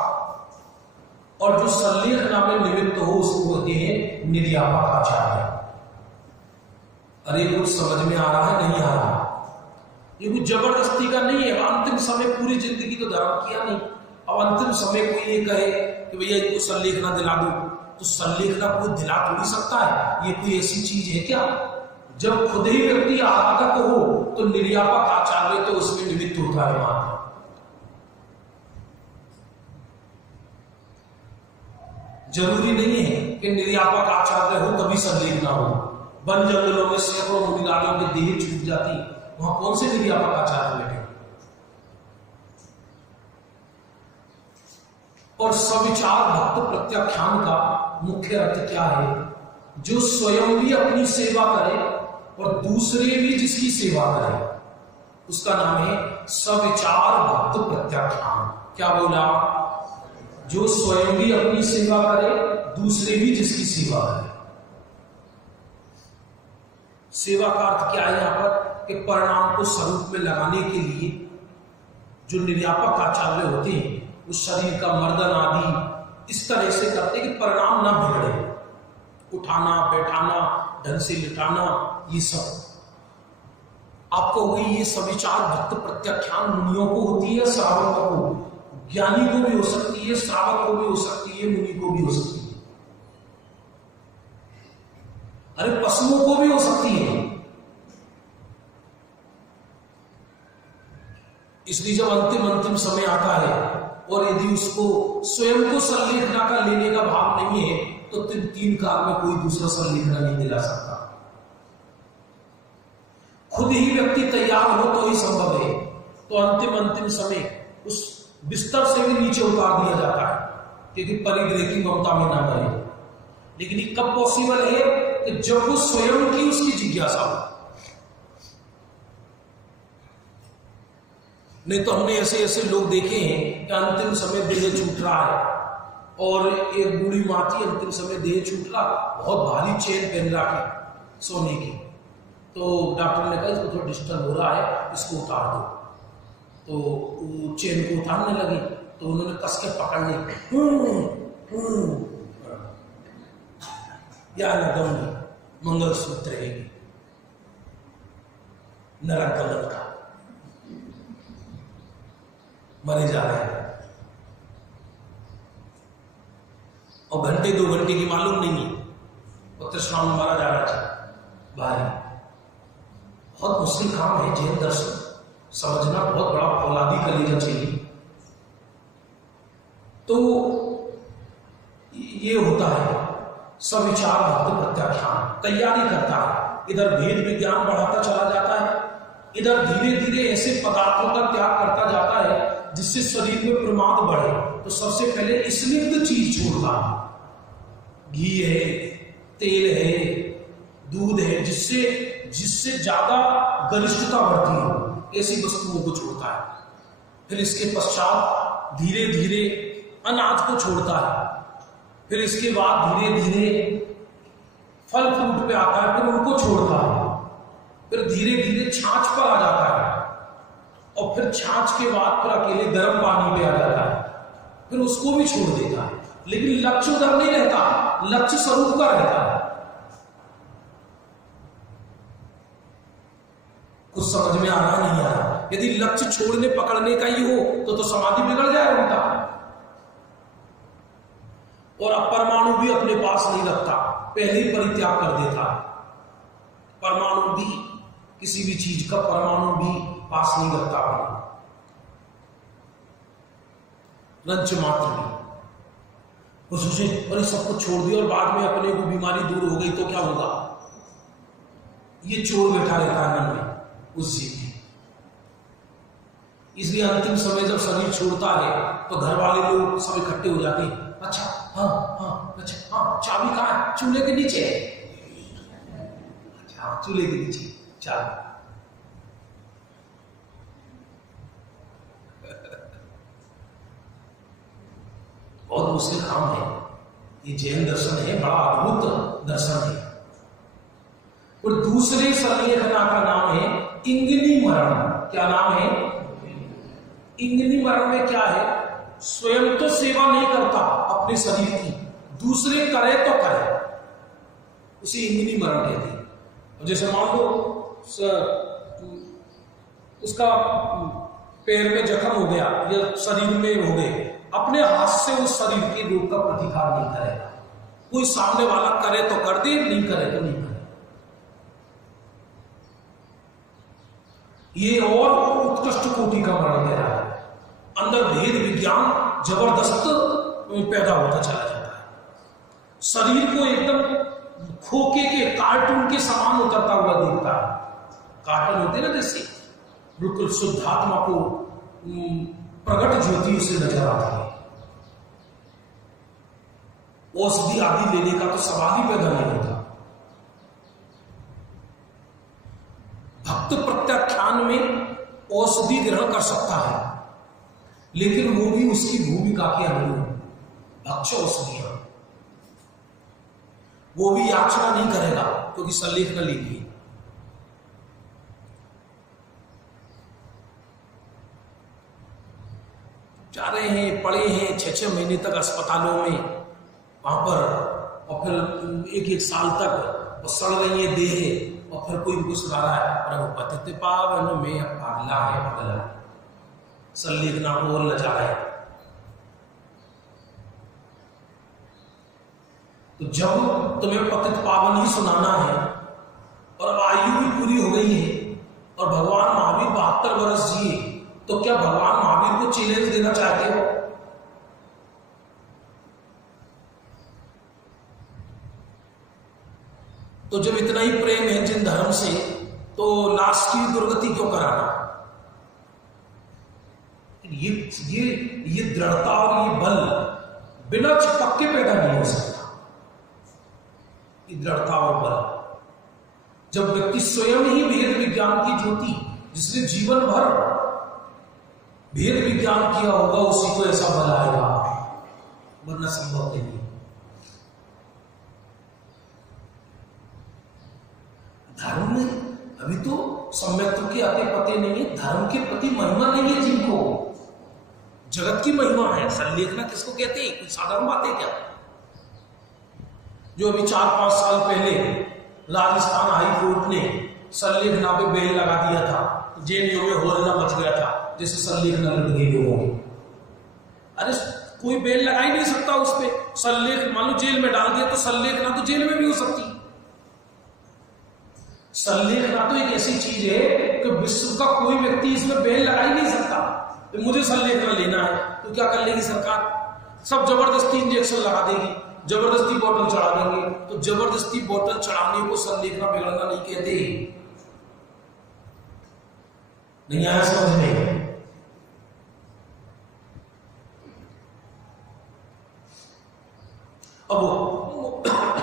और जो संलेखना में निमित्त हो उसको बोलते हैं निर्यापक आचार्य। अरे कुछ समझ में आ रहा है? नहीं आ रहा? ये कुछ जबरदस्ती का नहीं है। अंतिम समय पूरी जिंदगी तो धर्म किया नहीं, अब अंतिम समय कोई ये कहे कि भैया इनको संलेखना दिला दो, तो संलेखना कोई दिला थोड़ी सकता है। ये कोई ऐसी चीज है क्या? जब खुद ही व्यक्ति आराधक हो तो निर्यापक आचार्य तो उसमें निमित्त होता है। वहां जरूरी नहीं है कि निर्यापक आचार्य हो तभी संलेखना हो। वन जंगलों में सैकड़ों मुनिराजों के देह छूट जाती, वहां कौन से निर्यापक आचार्य बैठे? और सविचार भक्त प्रत्याख्यान का मुख्य अर्थ क्या है? जो स्वयं भी अपनी सेवा करे और दूसरे भी जिसकी सेवा करे उसका नाम है सविचार भक्त प्रत्याख्यान। क्या बोला? जो स्वयं भी अपनी सेवा करे, दूसरे भी जिसकी सेवा करे। सेवा का अर्थ क्या है यहां पर? कि परिणाम को स्वरूप में लगाने के लिए जो निर्यापक आचार्य होते हैं उस शरीर का मर्दन आदि इस तरह से करते कि परिणाम ना बिगड़े। उठाना, बैठाना, ढंग से लिटाना, ये सब आपको हुई। ये सविचार भक्त प्रत्याख्यान मुनियों को होती है, श्रावकों को। ज्ञानी को भी हो सकती है, श्रावक को भी हो सकती है, मुनि को भी हो सकती है, अरे पशुओं को भी हो सकती है। इसलिए जब अंतिम समय आता है और यदि उसको स्वयं को संलेखना का लेने का भाव नहीं है तो 3 काल में कोई दूसरा संलेखना नहीं दिला सकता। खुद ही व्यक्ति तैयार हो तो ही संभव है। तो अंतिम समय उस बिस्तर से भी नीचे उतार दिया जाता है क्योंकि परिग्रह की ममता में ना मरे। लेकिन ये कब पॉसिबल है? कि जब वो स्वयं की उसकी जिज्ञासा हो। नहीं तो हमने ऐसे लोग देखे हैं कि अंतिम समय देह छूट रहा है और एक बूढ़ी माँ थी, अंतिम समय देह छूट रहा, बहुत भारी चेन पहन रहा है सोने की। तो डॉक्टर ने कहा इसको थोड़ा डिस्टर्ब हो रहा है, इसको उतार दो। तो वो चेन को उतारने लगे तो उन्होंने कस के पकड़ ली। या नदम मंगलसूत्र रहेगी नरक गमन का, मरे जा रहे हैं। और घंटे 2 घंटे की मालूम नहीं, और तृष्णा में मारा जा रहा था भारी। बहुत मुश्किल काम है जैन दर्शन समझना, बहुत बड़ा फौलादी कलेजा चाहिए। तो ये होता है सविचार भक्त प्रत्याख्यान। तैयारी करता है, इधर भेद विज्ञान बढ़ाता चला जाता है, इधर धीरे धीरे ऐसे पदार्थों का त्याग करता जाता है जिससे शरीर में प्रमाद बढ़े। तो सबसे पहले स्निग्ध चीज छोड़ता है, घी है, तेल है, दूध है, जिससे ज्यादा गरिष्ठता बढ़ती हो, ऐसी वस्तुओं को छोड़ता है। फिर इसके पश्चात धीरे धीरे अनाज को छोड़ता है। फिर इसके बाद धीरे धीरे फल फ्रूट पे आता है, फिर उनको छोड़ता है। फिर धीरे धीरे छाछ पर आ जाता है और फिर छाछ के बाद फिर अकेले गर्म पानी पे आ जाता है, फिर उसको भी छोड़ देता है। लेकिन लक्ष्य उधर नहीं रहता, लक्ष्य स्वरूप का रहता है। कुछ समझ में आ रहा नहीं आ रहा? यदि लक्ष्य छोड़ने पकड़ने का ही हो तो समाधि बिगड़ जाए उनका। और अब परमाणु भी अपने पास नहीं रखता, पहले ही परित्याग कर देता है। परमाणु भी, किसी भी चीज का परमाणु भी पास नहीं रखता अपने, रंच मात्र भी। वो सोचे अरे सब कुछ छोड़ दिया और बाद में अपने को बीमारी दूर हो गई तो क्या होगा? ये चोर बैठा रहता है मन में उस जीव की। इसलिए अंतिम समय जब शरीर छोड़ता है तो घर वाले लोग सब इकट्ठे हो जाते हैं। अच्छा हाँ, अच्छा हाँ, चाबी कहाँ है? चूल्हे के नीचे। अच्छा चूल्हे के नीचे चाबी। बहुत मुश्किल काम है ये। जैन दर्शन है, बड़ा अद्भुत दर्शन है। और दूसरे संलेखना का नाम है इंगिनी मरण। क्या नाम है? इंगिनी मरण में क्या है? स्वयं तो सेवा नहीं करता अपने शरीर की, दूसरे करे तो करे, उसे इंगिनी मरण कहते हैं। जैसे मान लो उसका पैर में जख्म हो गया या शरीर में हो गए, अपने हाथ से उस शरीर के रोग का प्रतिकार नहीं करेगा। कोई सामने वाला करे तो कर दे, नहीं करे तो नहीं करे। ये और उत्कृष्ट कोटि का मरण दे रहा है। अंदर भेद विज्ञान जबरदस्त पैदा होता चला जाता है। शरीर को एकदम खोखे के कार्टून के समान उतरता हुआ देखता है। कार्टून होते ना जैसे, बिल्कुल शुद्धात्मा को प्रगट ज्योति से नजर आती है। औषधि आदि लेने का तो सवाल ही पैदा नहीं होता। भक्त प्रत्याख्यान में औषधि ग्रहण कर सकता है, लेकिन वो भी उसकी भूमिका के अनुरूप भक्ष्य औषधियां, वो भी याचना नहीं करेगा क्योंकि सल्लेख न लेगी। जा रहे हैं, पड़े हैं 6-6 महीने तक अस्पतालों में वहां पर, और फिर 1-1 साल तक वो सड़ रही है देह, और फिर कोई उनको सुना रहा है अरे वो पतित पावन में पागला है, पगला सल्लेख ना बोल न जाए। तो जब तुम्हें पतित पावन ही सुनाना है और अब आयु भी पूरी हो गई है और भगवान महावीर 72 वर्ष जिए, तो क्या भगवान महावीर को चैलेंज देना चाहते हो? तो जब इतना ही प्रेम है जिन धर्म से, तो लास्ट की दुर्गति क्यों कराना? ये दृढ़ता और ये बल बिना चिपक के पैदा नहीं हो सकता। ये दृढ़ता और बल जब व्यक्ति स्वयं ही भेद विज्ञान की ज्योति, जिसने जीवन भर भेद विज्ञान किया होगा, उसी को ऐसा बल आएगा, वरना संभव नहीं। धर्म में अभी तो सम्यक्त्व के आते पते नहीं है, धर्म के प्रति महिमा नहीं है जिनको, जगत की महिमा है। सल्लेखना किसको कहते हैं? कुछ साधारण बात है क्या? जो अभी 4-5 साल पहले राजस्थान हाई कोर्ट ने सल्लेखना पे बेल लगा दिया था, जेएनयू में होहल्ला मच गया था जैसे सल्लेखना लड़ गई लोगों की। अरे कोई बेल लगा ही नहीं सकता उस पे, सल्लेख मान लो जेल में डाल दिया तो सल्लेखना तो जेल में भी हो सकती। सल्लेखना तो एक ऐसी चीज है कि विश्व का कोई व्यक्ति इसमें बेल लगा ही नहीं सकता। तो मुझे सल्लेखना लेना है तो क्या कर लेगी सरकार? सब जबरदस्ती इंजेक्शन लगा देगी, जबरदस्ती बोतल चढ़ा देंगे। तो जबरदस्ती बोतल चढ़ाने को सल्लेखना बिगड़ना नहीं कहते। नहीं आया समझ में? अब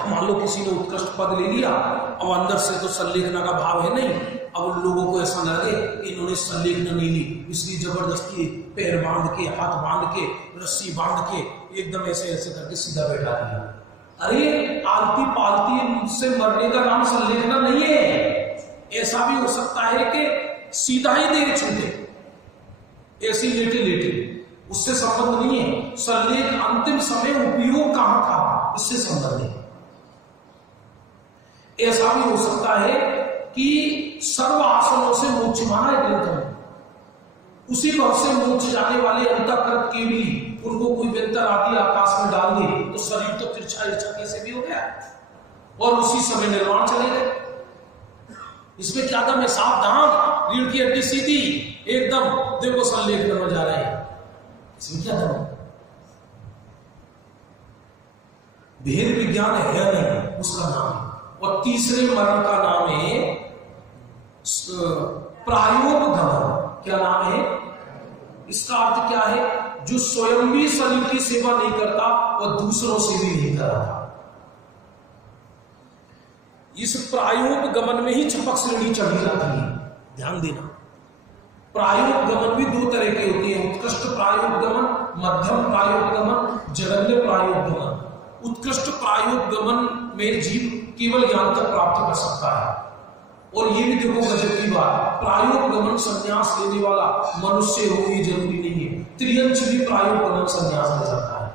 मान लो किसी ने उत्कृष्ट पद ले लिया, अब अंदर से तो सल्लेखना का भाव है नहीं, अब लोगों को ऐसा लगे इन्होंने सल्लेखना नहीं ली, इसलिए जबरदस्ती पैर बांध के, हाथ बांध के, रस्सी बांध के एकदम ऐसे ऐसे करके सीधा बैठा दिया। अरे आलती पालती से मरने का नाम सल्लेखना नहीं है। ऐसा भी हो सकता है कि सीधा ही देह छूटे, ऐसी लेटे लेटे, उससे संबंध नहीं है। सल्लेख अंतिम समय उपयोग कहां था, इससे संबंध है। ऐसा भी हो सकता है कि सर्व आसनों से मोक्ष माना है ग्रंथ में, उसी भाव से मोक्ष जाने वाले अंतःकृत केवली, उनको कोई व्यंतर आदि आकाश में डाल दे तो शरीर तो तिरछा इच्छा कैसे भी हो गया, और उसी समय निर्वाण चले गए। इसमें क्या दम है? सावधान, रीढ़ की हड्डी सीधी एकदम, देखो सल्लेख करने जा रहे हैं, इसमें क्या दम है? भेद विज्ञान है नहीं उसका नाम। और तीसरे मरण का नाम है प्रायोग गमन। क्या नाम है इसका? अर्थ क्या है? जो स्वयं भी शरीर की सेवा नहीं करता और दूसरों से भी नहीं कराता। इस प्रायोग गमन में ही छपक श्रेणी चढ़ी जाती है। ध्यान देना, प्रायोग गमन भी 2 तरह के होते हैं, उत्कृष्ट प्रायोग गमन, मध्यम प्रायोग गमन, जघन्य प्रायोग गमन। उत्कृष्ट प्रायोग गमन में जीव केवल ज्ञान तक प्राप्त कर सकता है। और ये भी देखो गजब की बात, प्रायोग गमन संन्यास लेने वाला मनुष्य हो ये जरूरी नहीं है, त्रियंच भी प्रायोग गमन संन्यास ले सकता है।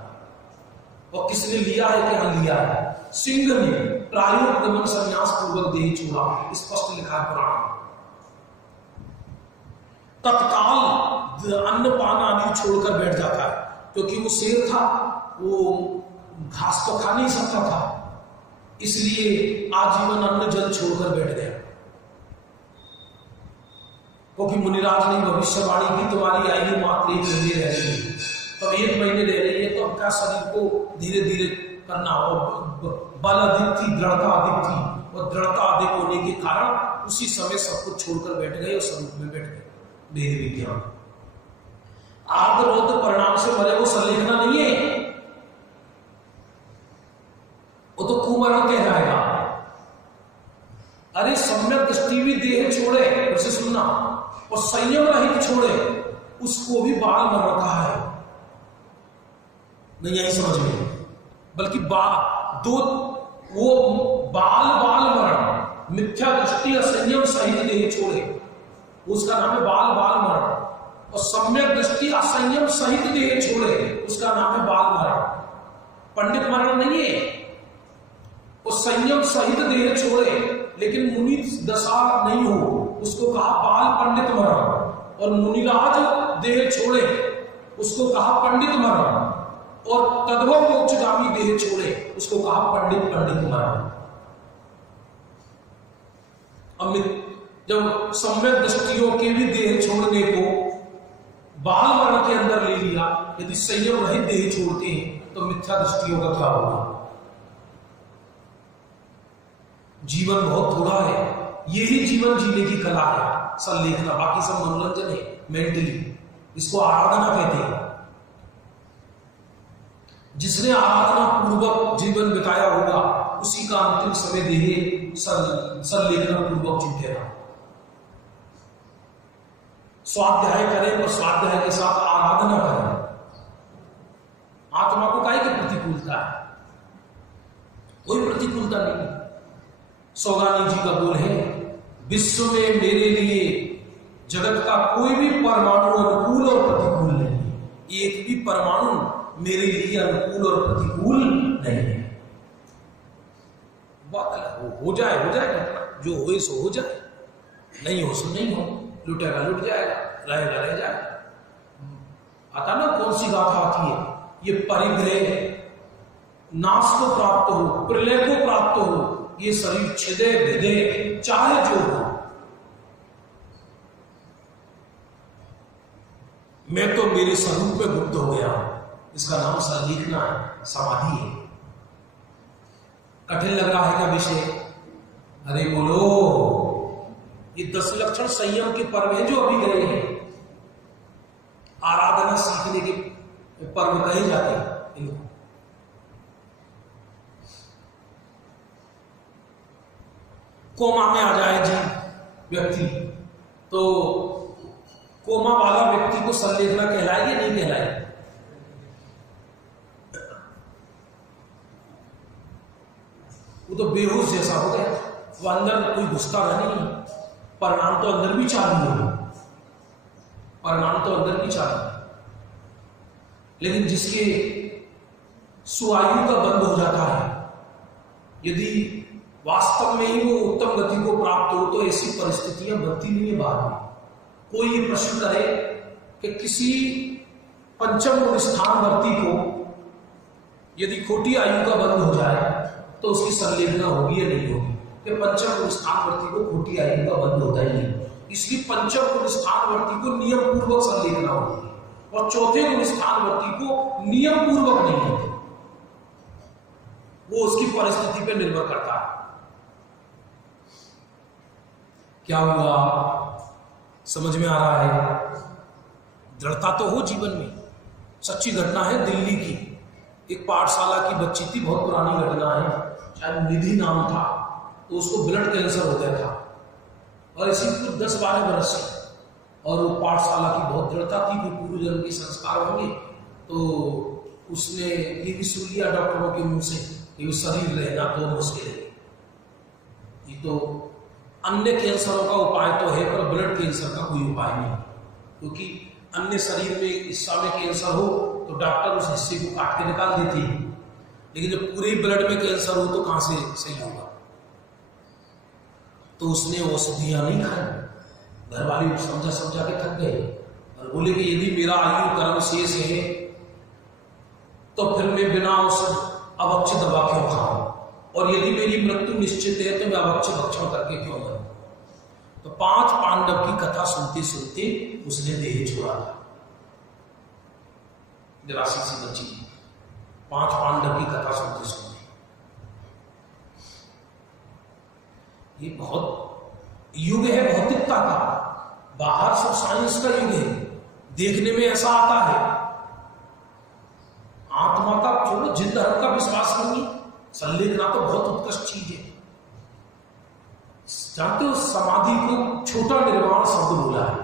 और किसने लिया है? क्या लिया है? सिंह ने प्रायोग गमन संन्यास पूर्वक देह छोड़ा, स्पष्ट लिखा है पुराण। तत्काल अन्न पान आदि छोड़कर बैठ जाता है, क्योंकि वो शेर था, वो घास तो खा नहीं सकता था, इसलिए आजीवन अन्न जल छोड़कर बैठ गया। क्योंकि मुनिराज ने भविष्यवाणी की तुम्हारी आयु मात्र 1 महीने रह रही है, तब 1 महीने रह रही है, तो क्या शरीर को धीरे धीरे करना, और बल अधिक थी, दृढ़ता अधिक थी, और दृढ़ता अधिक होने के कारण उसी समय सब कुछ छोड़कर बैठ गए और स्वरूप में बैठ गए। भेद विज्ञान आर्द्र परिणाम से मरे वो सल्लेखना नहीं है, वो तो कुमरण कहलाएगा। अरे सम्यक दृष्टि भी देह छोड़े, उसे सुनना, और संयम रहित छोड़े उसको भी बाल मरण कहा है। नहीं आई समझ में? बल्कि दो वो बाल मरण, मिथ्या दृष्टि असंयम सहित देह छोड़े, उसका नाम है बाल मरण। और सम्यक दृष्टि असंयम सहित देह छोड़े, उसका नाम है बाल मरण। पंडित मरण नहीं है। वो संयम सहित देह छोड़े लेकिन मुनि दशा नहीं हो, उसको कहा बाल पंडित मरण। और मुनिराज देह छोड़े, उसको कहा पंडित मरण। और तद्भव मोक्षगामी देह छोड़े, उसको कहा पंडित मरण। अमित जब सम्यक दृष्टियों के भी देह छोड़ने को बाल मरण के अंदर ले लिया, यदि संयम रहित देह छोड़ते हैं तो मिथ्या दृष्टियों का क्या होगा? जीवन बहुत थोड़ा है, यही जीवन जीने की कला है, संलेखना। बाकी सब मनोरंजन है, मेंटली। इसको आराधना कहते हैं। जिसने आराधना पूर्वक जीवन बिताया होगा उसी का अंतिम समय देह संलेखना पूर्वक छूटेगा। स्वाध्याय करें पर स्वाध्याय के साथ आराधना करें। आत्मा को काहे की प्रतिकूलता है? कोई प्रतिकूलता नहीं। सौगानी जी का बोल है, विश्व में मेरे लिए जगत का कोई भी परमाणु अनुकूल और प्रतिकूल नहीं है। एक भी परमाणु मेरे लिए अनुकूल और प्रतिकूल नहीं है। बात अलग हो जाए घटना, जो हो सो हो जाए, नहीं हो सो नहीं हो, लुटेगा लुट जाएगा, रहेगा रह जाएगा। आता ना कौन सी गाथा आती है, ये परिग्रह नाश को प्राप्त हो, प्रलय को प्राप्त हो, ये शरीर छिदे भिदे चाहे जो हो, मैं तो मेरे स्वरूप में गुप्त हो गया। इसका नाम संलेखना है, समाधि है। कठिन लग रहा है क्या विषय? अरे बोलो, ये 10 लक्षण संयम के पर्व हैं जो अभी गए हैं। आराधना सीखने के पर्व कहे जाते हैं इनको। कोमा में आ जाए जी व्यक्ति, तो कोमा वाला व्यक्ति को संलेखना कहलाए या नहीं कहलाए? वो तो बेहोश जैसा हो गया, वो अंदर कोई घुसता नहीं। परिणाम तो अंदर भी चालू है, परिणाम तो अंदर भी चालू है। लेकिन जिसके सुआयु का बंद हो जाता है, यदि वास्तव में ही वो उत्तम गति को प्राप्त हो, तो ऐसी परिस्थितियां बनती नहीं है बाद में। कोई ये प्रश्न करे कि किसी पंचम स्थानवर्ती को यदि खोटी आयु का बंद हो जाए तो उसकी संलेखना होगी या नहीं होगी? कि पंचम स्थानवर्ती को खोटी आयु का बंद होता ही नहीं, इसलिए पंचम स्थानवर्ती को नियम पूर्वक संलेखना होगी और चौथे स्थानवर्ती को नियम पूर्वक नहीं होती। वो उसकी परिस्थिति पर निर्भर करता है। क्या हुआ समझ में आ रहा है? दृढ़ता तो हो जीवन में। सच्ची घटना है दिल्ली की, एक पाठशाला की बच्ची थी, बहुत पुरानी घटना है, शायद निधि नाम था, तो उसको ब्लड कैंसर हो गया था और इसी कुछ 10-12 बरस से। और वो पाठशाला की बहुत दृढ़ता थी कि पूर्व जन्म के संस्कार होंगे, तो उसने ये भी सुन लिया डॉक्टरों के मुंह से कि शरीर रहना तो मुश्किल है। ये तो अन्य कैंसरों का उपाय तो है पर ब्लड कैंसर का कोई उपाय नहीं, क्योंकि अन्य शरीर में हिस्सा में कैंसर हो तो डॉक्टर उस हिस्से को काट के निकाल देते हैं, लेकिन जब पूरे ब्लड में कैंसर हो तो कहां से सही होगा? तो उसने औषधियां नहीं खाई। घर वाले समझा के थक गए और बोले कि यदि मेरा आयु कर्म शेष है तो फिर मैं बिना औषध अभक्ष्य दवा क्यों खाऊं, और यदि मेरी मृत्यु निश्चित है तो मैं अभक्ष्य भक्षण करके क्यों मरूं? तो 5 पांडव की कथा सुनते सुनते उसने देह छोड़ा था। निराशा से बची 5 पांडव की कथा सुनते सुनते। ये बहुत युग है भौतिकता का, बाहर सब साइंस का युग है, देखने में ऐसा आता है। आत्मा का छोड़ो, जिन धर्म का विश्वास नहीं, संलेखना तो बहुत उत्कृष्ट चीज है। जानते हो समाधि को छोटा निर्वाण शब्द बोला है,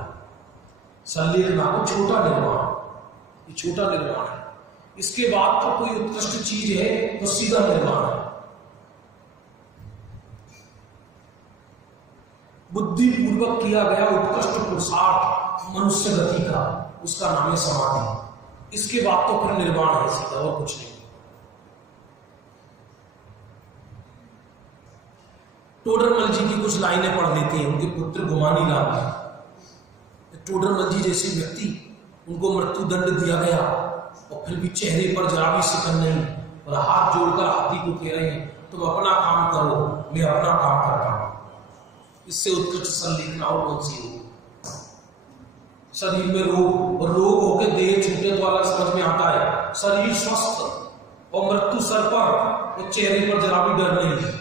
संलेखना को छोटा निर्माण, ये छोटा निर्माण है। इसके बाद तो कोई उत्कृष्ट चीज है तो सीधा निर्माण है। बुद्धिपूर्वक किया गया उत्कृष्ट पुरुषार्थ मनुष्य गति का, उसका नाम है समाधि। इसके बाद तो फिर निर्माण है सीधा, और कुछ नहीं। टोडरमल जी की कुछ लाइनें पढ़ लेते हैं। उनके पुत्र गुमानी लाल जी, टोडरमल जी जैसे व्यक्ति, उनको मृत्यु दंड दिया गया और फिर भी चेहरे पर जरा भी सिकन नहीं, और हाथ जोड़कर हाथी को कह रहे हैं तुम अपना काम करो, मैं अपना काम करता हूं। इससे उत्कृष्ट संलेखना और कौन सी हो? शरीर में रोग, और रोग होकर देह छूटे तो अलग समझ में आता है। शरीर स्वस्थ और मृत्यु सर पर, और चेहरे पर जरा भी डर नहीं।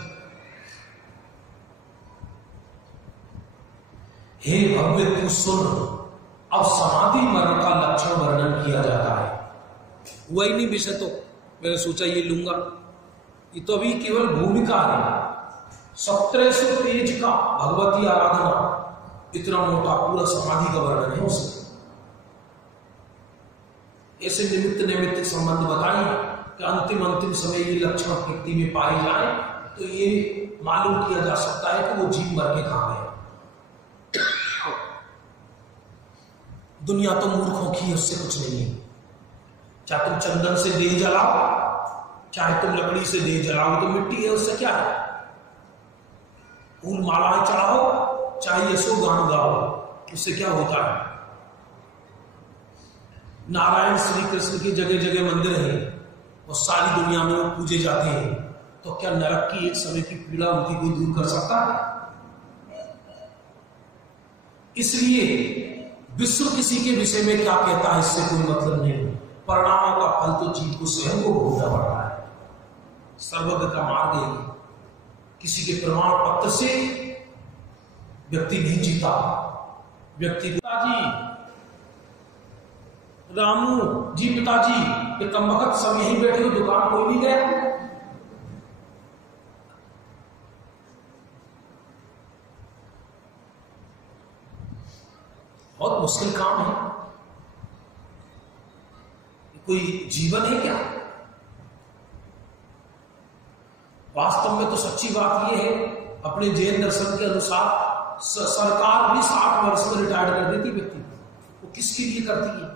हे भव्य तू सुन, अब समाधि मरण का लक्षण वर्णन किया जाता है। वही नहीं विषय तो मैंने सोचा ये लूंगा, ये तो अभी केवल भूमिका है। 1700 पेज का भगवती आराधना, इतना मोटा पूरा समाधि का वर्णन है उसमें। ऐसे निमित्त संबंध बताइए कि अंतिम समय ये लक्षण व्यक्ति में पाए जाए तो ये मालूम किया जा सकता है कि वो जीव मर के कहां है। दुनिया तो मूर्खों की, उससे कुछ नहीं है। चाहे तुम चंदन से देह जलाओ, चाहे तुम लकड़ी से देह जलाओ, तो मिट्टी है, उससे क्या है। फूल मालाएं चढ़ाओ, चाहे यशो गान गाओ, उससे क्या होता है। नारायण श्री कृष्ण की जगह जगह मंदिर है और सारी दुनिया में वो पूजे जाते हैं, तो क्या नरक की एक समय की पीड़ा उनकी कोई दूर कर सकता है? इसलिए विश्व किसी के विषय में क्या कहता है इससे कोई मतलब नहीं। परिणामों का फल तो जीव को स्वयं को भोगना पड़ रहा है। सर्वज्ञ का मार्ग है, किसी के प्रमाण पत्र से व्यक्ति नहीं जीता। व्यक्ति पिताजी, रामू जी, पिताजी, ये कम वक्त सब यहीं बैठे हो, दुकान कोई नहीं गया। बहुत मुश्किल काम है। कोई जीवन है क्या? वास्तव में तो सच्ची बात यह है, अपने जैन दर्शन के अनुसार सरकार भी 60 वर्ष में रिटायर्ड कर देती व्यक्ति को। वो किसके लिए करती है?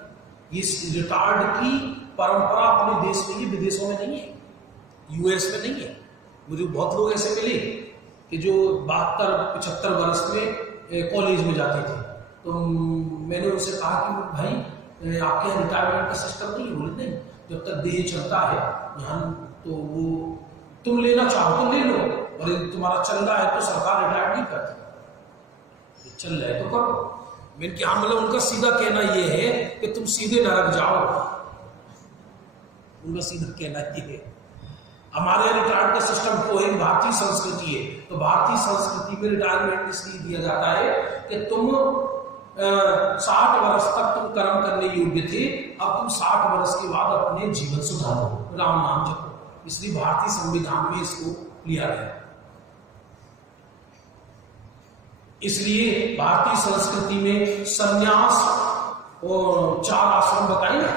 ये रिटायर्ड की परंपरा अपने देश में ही, विदेशों में नहीं है, यूएस में नहीं है। मुझे बहुत लोग ऐसे मिले कि जो 72-75 वर्ष में कॉलेज में जाते थे, तो मैंने उनसे कहा कि भाई आपके यहाँ रिटायरमेंट का सिस्टम नहीं है? बोले नहीं, जब तक देह चलता है यहाँ, तो वो तुम लेना चाहो तो ले लो, और यदि तुम्हारा चल रहा है तो सरकार रिटायर नहीं करती। चल रहा है तो करो। मैंने क्या मतलब, उनका सीधा कहना यह है कि तुम सीधे नरक जाओ। उनका सीधा कहना यह है। हमारे यहाँ रिटायर्ड का सिस्टम तो है, भारतीय संस्कृति है, तो भारतीय संस्कृति में रिटायरमेंट इसलिए दिया जाता है कि तुम 60 वर्ष तक तुम कर्म करने योग्य थे, अब तुम 60 वर्ष के बाद अपने जीवन सुधारो, राम नाम जपो। इसलिए भारतीय संविधान में इसको लिया गया। इसलिए भारतीय संस्कृति में संन्यास और 4 आश्रम बताए ना,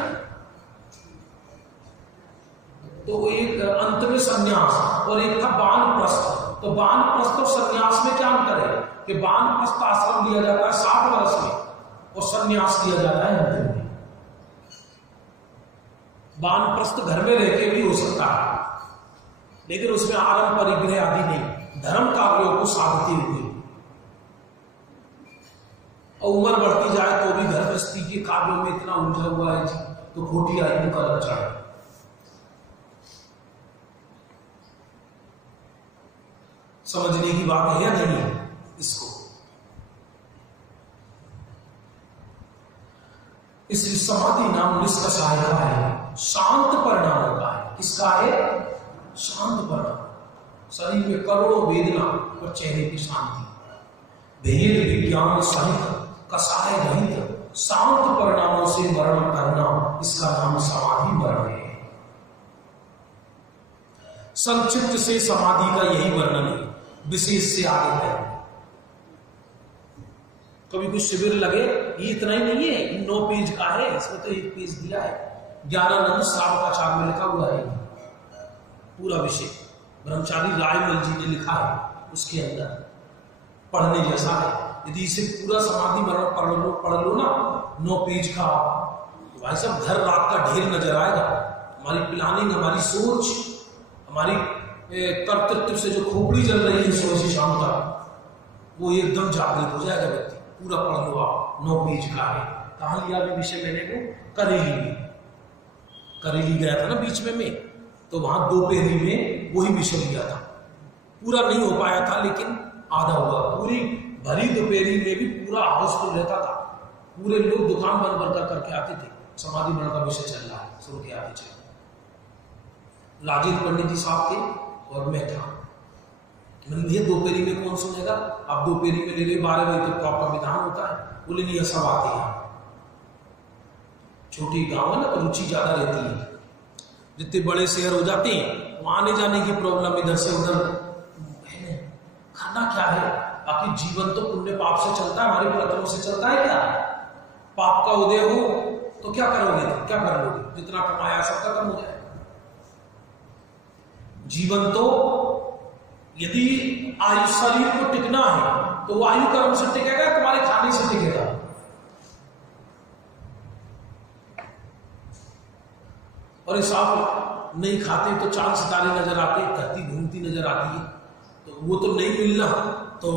तो एक अंत में संन्यास और एक था वानप्रस्थ। तो वानप्रस्थ और संन्यास में क्या अंतर है कि वानप्रस्थ आश्रम लिया जाता है 60 वर्ष में और संन्यास लिया जाता है अंतिम में। वानप्रस्थ घर में रहकर भी हो सकता है, लेकिन उसमें आरंभ परिग्रह आदि नहीं, धर्म कार्यों को साधते हुए। और उम्र बढ़ती जाए तो भी घर गृहस्थी के कार्यों में इतना उलझा हुआ है जी, तो खोटी आयु का लक्षण है। समझने की बात है या नहीं है इसको? इसलिए समाधि नाम निष्कषाय का है, शांत परिणामों का है। किसका है? शांत परिणाम। शरीर में करोड़ों वेदना और चेहरे की शांति, भेद विज्ञान सहित कषाय रहित शांत परिणामों से मरण करना, इसका नाम समाधि मरण है। संक्षिप्त से समाधि का यही वर्णन है, विशेष से आगे है। कभी कुछ शिविर लगे, ये इतना ही नहीं है, 9 पेज का है, इसमें तो 1 पेज दिया है। ज्ञानानंद श्रावकाचार्य में लिखा हुआ है पूरा विषय, ब्रह्मचारी रायमल जी ने लिखा है, उसके अंदर पढ़ने जैसा है। यदि इसे पूरा समाधि मरण पढ़ लो ना 9 पेज का, तो भाई साहब घर रात का ढेर नजर आएगा। हमारी प्लानिंग, हमारी सोच, हमारी कर्तृत्व से जो खोपड़ी जल रही है सुबह से शाम तक, वो एकदम जागृत हो जाएगा व्यक्ति। पूरा पढ़ लो आप, 9 पेज का है। कहाँ लिया अभी विषय मैंने को? करेली में। करेली गया था ना बीच में, तो वहां 2 पेरी में वही विषय लिया था। पूरा नहीं हो पाया था, लेकिन आधा हुआ। पूरी भरी दोपहरी में भी पूरा हाउसफुल रहता था, पूरे लोग दुकान बंद बंद करके आते थे। समाधि मरण का विषय चल रहा है, सुन के आते चले। राजेंद्र पंडित जी साहब थे और मैं था। मैंने ये दोपहरी में कौन सुनेगा? अब दोपहरी में ले रहे 12 बजे तो प्रॉपर विधान होता है। बोले नहीं, सब आते हैं। छोटी गांव है ना, तो रुचि ज्यादा रहती है। जितने बड़े शहर हो जाते हैं वहां आने जाने की प्रॉब्लम, इधर से उधर खाना क्या है। बाकी जीवन तो पुण्य पाप से चलता है, हमारे प्रथमों से चलता है। क्या पाप का उदय हो तो क्या करोगे? क्या कर लोगे? जितना कमाया सब खत्म हो जाएगा। जीवन तो यदि आयु शरीर को टिकना है तो वो आयु कर्म से टिकेगा, तुम्हारे खाने से टिकेगा। और इस आप नहीं खाते तो चांद सितारे नजर आते, धरती घूमती नजर आती है, तो वो तो नहीं मिलना, तो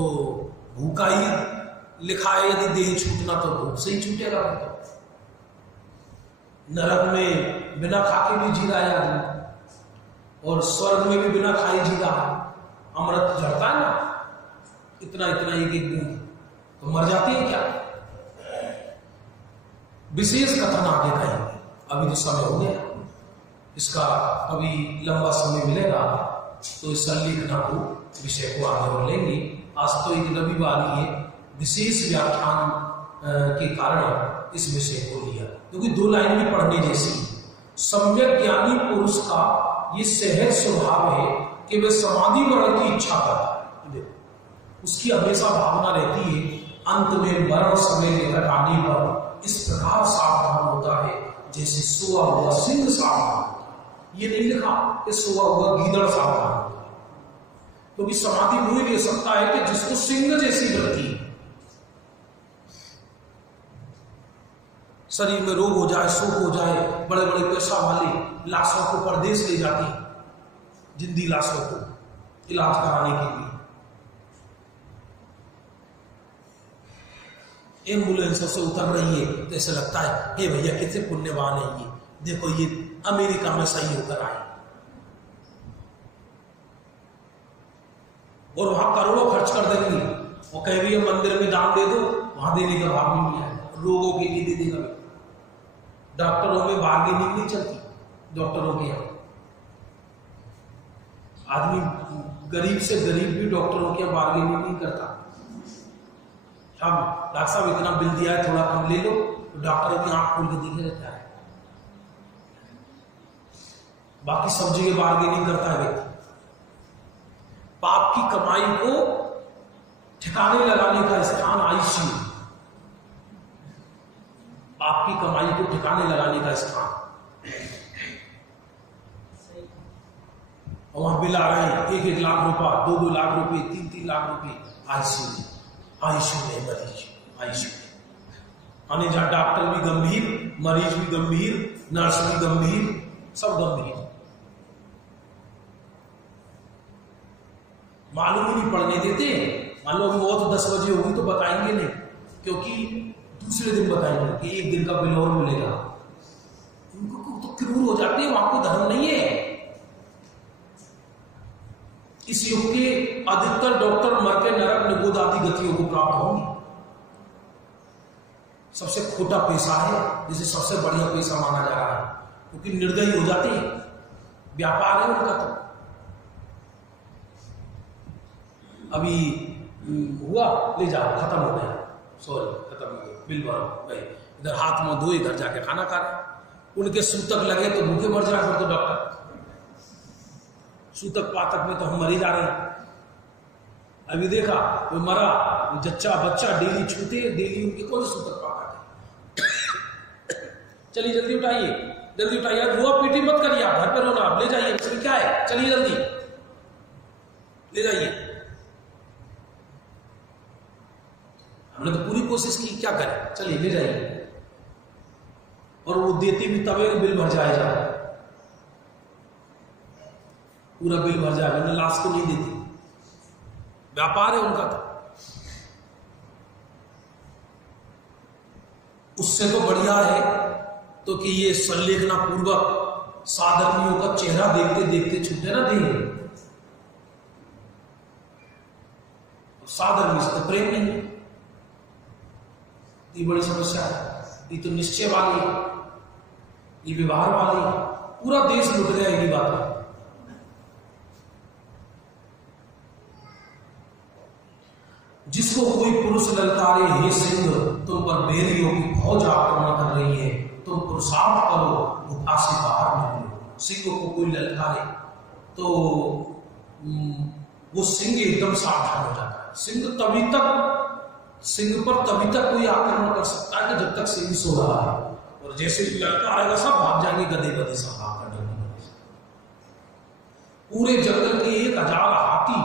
भूखा ही लिखा है। यदि देह छूटना तो भूख से ही छूटेगा। नरक में बिना खाके भी जी रहा है आदमी, और स्वर्ग में भी बिना खाए जी रहा है। अमृत झड़ता है ना, इतना इतना एक बूंद, तो मर जाते हैं क्या? विशेष कथन आगे कहेंगे, अभी तो समय हो गया। इसका कभी लंबा समय मिलेगा तो इस संलेखना को, विषय को आगे और लेंगे। आज तो एक रविवार ही है, विशेष व्याख्यान के कारण इस विषय को लिया, क्योंकि 2 लाइन में पढ़ने जैसी। सम्यक ज्ञानी पुरुष का ये सहज स्वभाव है कि वह समाधि मरण की इच्छा करता है। उसकी हमेशा भावना रहती है अंत में मरण समय लेकर आने पर इस प्रकार सावधान होता है जैसे सोआ हुआ सिंह सावधान होता है। ये नहीं लिखा कि सोआ हुआ गीदड़ सावधान होता है, क्योंकि समाधि वही ले सकता है कि जिसको सिंह जैसी वृत्ति है। शरीर में रोग हो जाए, शोक हो जाए, बड़े बड़े पैसा वाले लाशों को परदेश ले जाते हैं, जिंदी लाशों को इलाज कराने के लिए। एम्बुलेंस से उतर रही है तो ऐसा लगता है हे भैया कितने पुण्यवान है ये, देखो ये अमेरिका में सही होकर आए और वहां करोड़ों खर्च कर देंगे। वो कह रही है मंदिर में दान दे दो, वहां देने का भाव नहीं है, रोगों के लिए दे देगा। डॉक्टरों में बार्गेनिंग नहीं चलती, डॉक्टरों के यहाँ आदमी गरीब से गरीब भी डॉक्टरों के यहाँ बार्गेनिंग नहीं करता। हम डॉक्टर साहब इतना बिल दिया है, थोड़ा कम ले लो, तो डॉक्टर की आंख खोल के देखे रहता है। बाकी सब जगह बार्गेनिंग करता है व्यक्ति। पाप की कमाई को ठिकाने लगाने का स्थान आईसीयू, पाप की कमाई को ठिकाने लगाने का स्थान। और वहां बिल आ रहे हैं 1-1 लाख रुपया, 2-2 लाख रुपए, 3-3 लाख रुपए आईसीयू में मरीज, आईसीयू आने जहां डॉक्टर भी गंभीर, मरीज भी गंभीर, नर्स भी गंभीर, सब गंभीर। मालूम ही नहीं पड़ने देते। मान लो मौत 10 बजे होगी तो बताएंगे नहीं, क्योंकि दूसरे दिन बताएंगे कि 1 दिन का बिल और मिलेगा। उनको तो क्रूर हो जाते हैं, वहां को धर्म नहीं है। इस युग के अधिकतर डॉक्टर मर के नरक निगोद आदि गतियों को प्राप्त होंगे। सबसे खोटा पैसा है जिसे सबसे बढ़िया पैसा माना जा रहा है, क्योंकि निर्दयी हो जाते हैं, व्यापार है उनका। तो अभी हुआ, ले जाओ, खत्म हो गया, सॉरी खत्म हो गया, बिल भरो गए, इधर हाथ मुंह धोए, इधर जाके खाना खा रहे। उनके सूतक लगे तो भूखे मर जाए, फिर तो डॉक्टर सूतक पातक में तो हम मर ही जा रहे हैं। अभी देखा वो मरा, वो जच्चा बच्चा डेली छूते, डेली उनके कौन सूतक पातक है। चलिए जल्दी उठाइए, जल्दी उठाइए, रोआ पीटी मत करिए, आप घर पे रोना, आप ले जाइए, इसमें क्या है, चलिए जल्दी ले जाइए। हमने तो पूरी कोशिश की, क्या करें, चलिए ले जाइए। और वो देती भी तब एक बिल भर जाएगा, पूरा बिल भर जाएगा, ना लास्ट को नहीं देती, व्यापार है उनका। तो उससे तो बढ़िया है तो कि ये संलेखना पूर्वक साधर्मियों का चेहरा देखते देखते छूटे ना देंगे, साधर्मी से तो प्रेम नहीं है, ये बड़ी समस्या है। ये तो निश्चय वाली, ये व्यवहार वाली, पूरा देश लुट गया यही बात है। जिसको कोई पुरुष ललकारे, हे सिंह तुम पर बेरियों की फौज आक्रमण कर रही है, तुम पुरुषार्थ करो, गुफा से बाहर निकलो। सिंह को कोई ललकारे तो वो सिंह एकदम सावधान हो जाता है। सिंह पर तभी तक कोई आक्रमण कर सकता है कि जब तक सिंह सो रहा है, और जैसे ही ललकारेगा सब भाग जाएंगे, गधे गधे सब भाग कर जाएंगे। पूरे जंगल के 1000 हाथी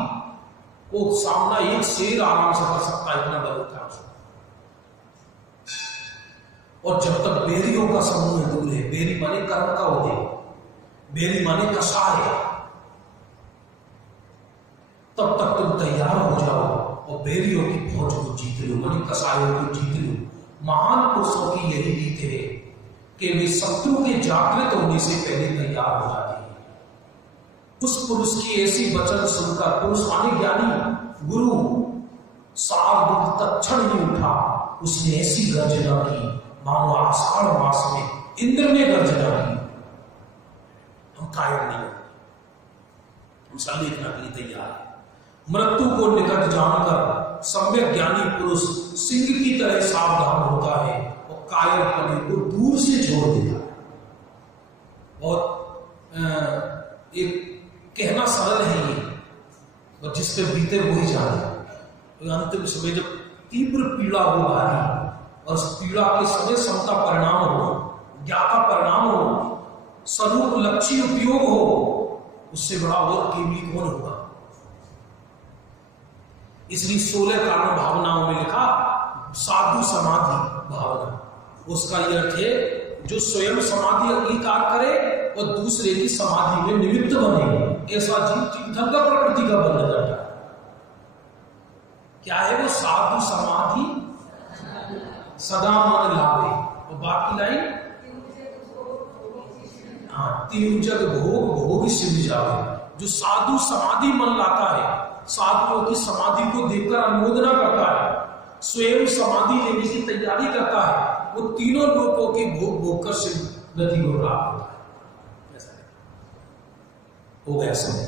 को सामना एक शेर आराम से कर सकता है, इतना बल होता है उसको। और जब तक बेरियों का समूह दूर है, बेरी माने कर्म का उदय, बेरी माने कषाय, तब तक तुम तैयार हो जाओ और बेरियों की फौज को जीत लो, माने कषायों को जीत लो। महान पुरुषों की यही रीत है कि वे शत्रु के जागृत होने से पहले तैयार हो जाते हैं। उस पुरुष की ऐसी वचन सुनकर, पुरुष माने ज्ञानी गुरु, शार्दूल तत्क्षण ही उठा, उसने ऐसी गर्जना की मानो आषाढ़ मास में इंद्र ने गर्जना की। हम कायर नहीं होते, हम संलेखना के लिए तैयार है। मृत्यु को निकट जानकर सम्यक ज्ञानी पुरुष सिंह की तरह सावधान होता है और कायरपने को दूर से छोड़ देता है। और एक कहना सरल है ये, और जिसके बीते वही जाने। तो अंतिम समय जब तीव्र पीड़ा हो भारी, और उस पीड़ा के समय समता परिणाम हो, ज्ञाता परिणाम हो, स्वरूप लक्ष्य उपयोग हो, उससे बड़ा और केवली कौन होगा। इसलिए 16 कारण भावनाओं में लिखा साधु समाधि भावना। उसका यह अर्थ है जो स्वयं समाधि अंगीकार करे और दूसरे की समाधि में निमित्त बने, ऐसा जीव तीर्थंकर प्रकृति का बन जाता है। क्या है वो? साधु समाधि सदा मन लावे, और बाकी लाइन तीन जग भोग भोग सिद्ध जावे। जो साधु समाधि मन लाता है, साधुओं की समाधि को देखकर अनुमोदना करता है, स्वयं समाधि लेने की तैयारी करता है, वो तीनों लोगों के भोग भोग कर सिद्ध गति को प्राप्त होता है। हो गया समय।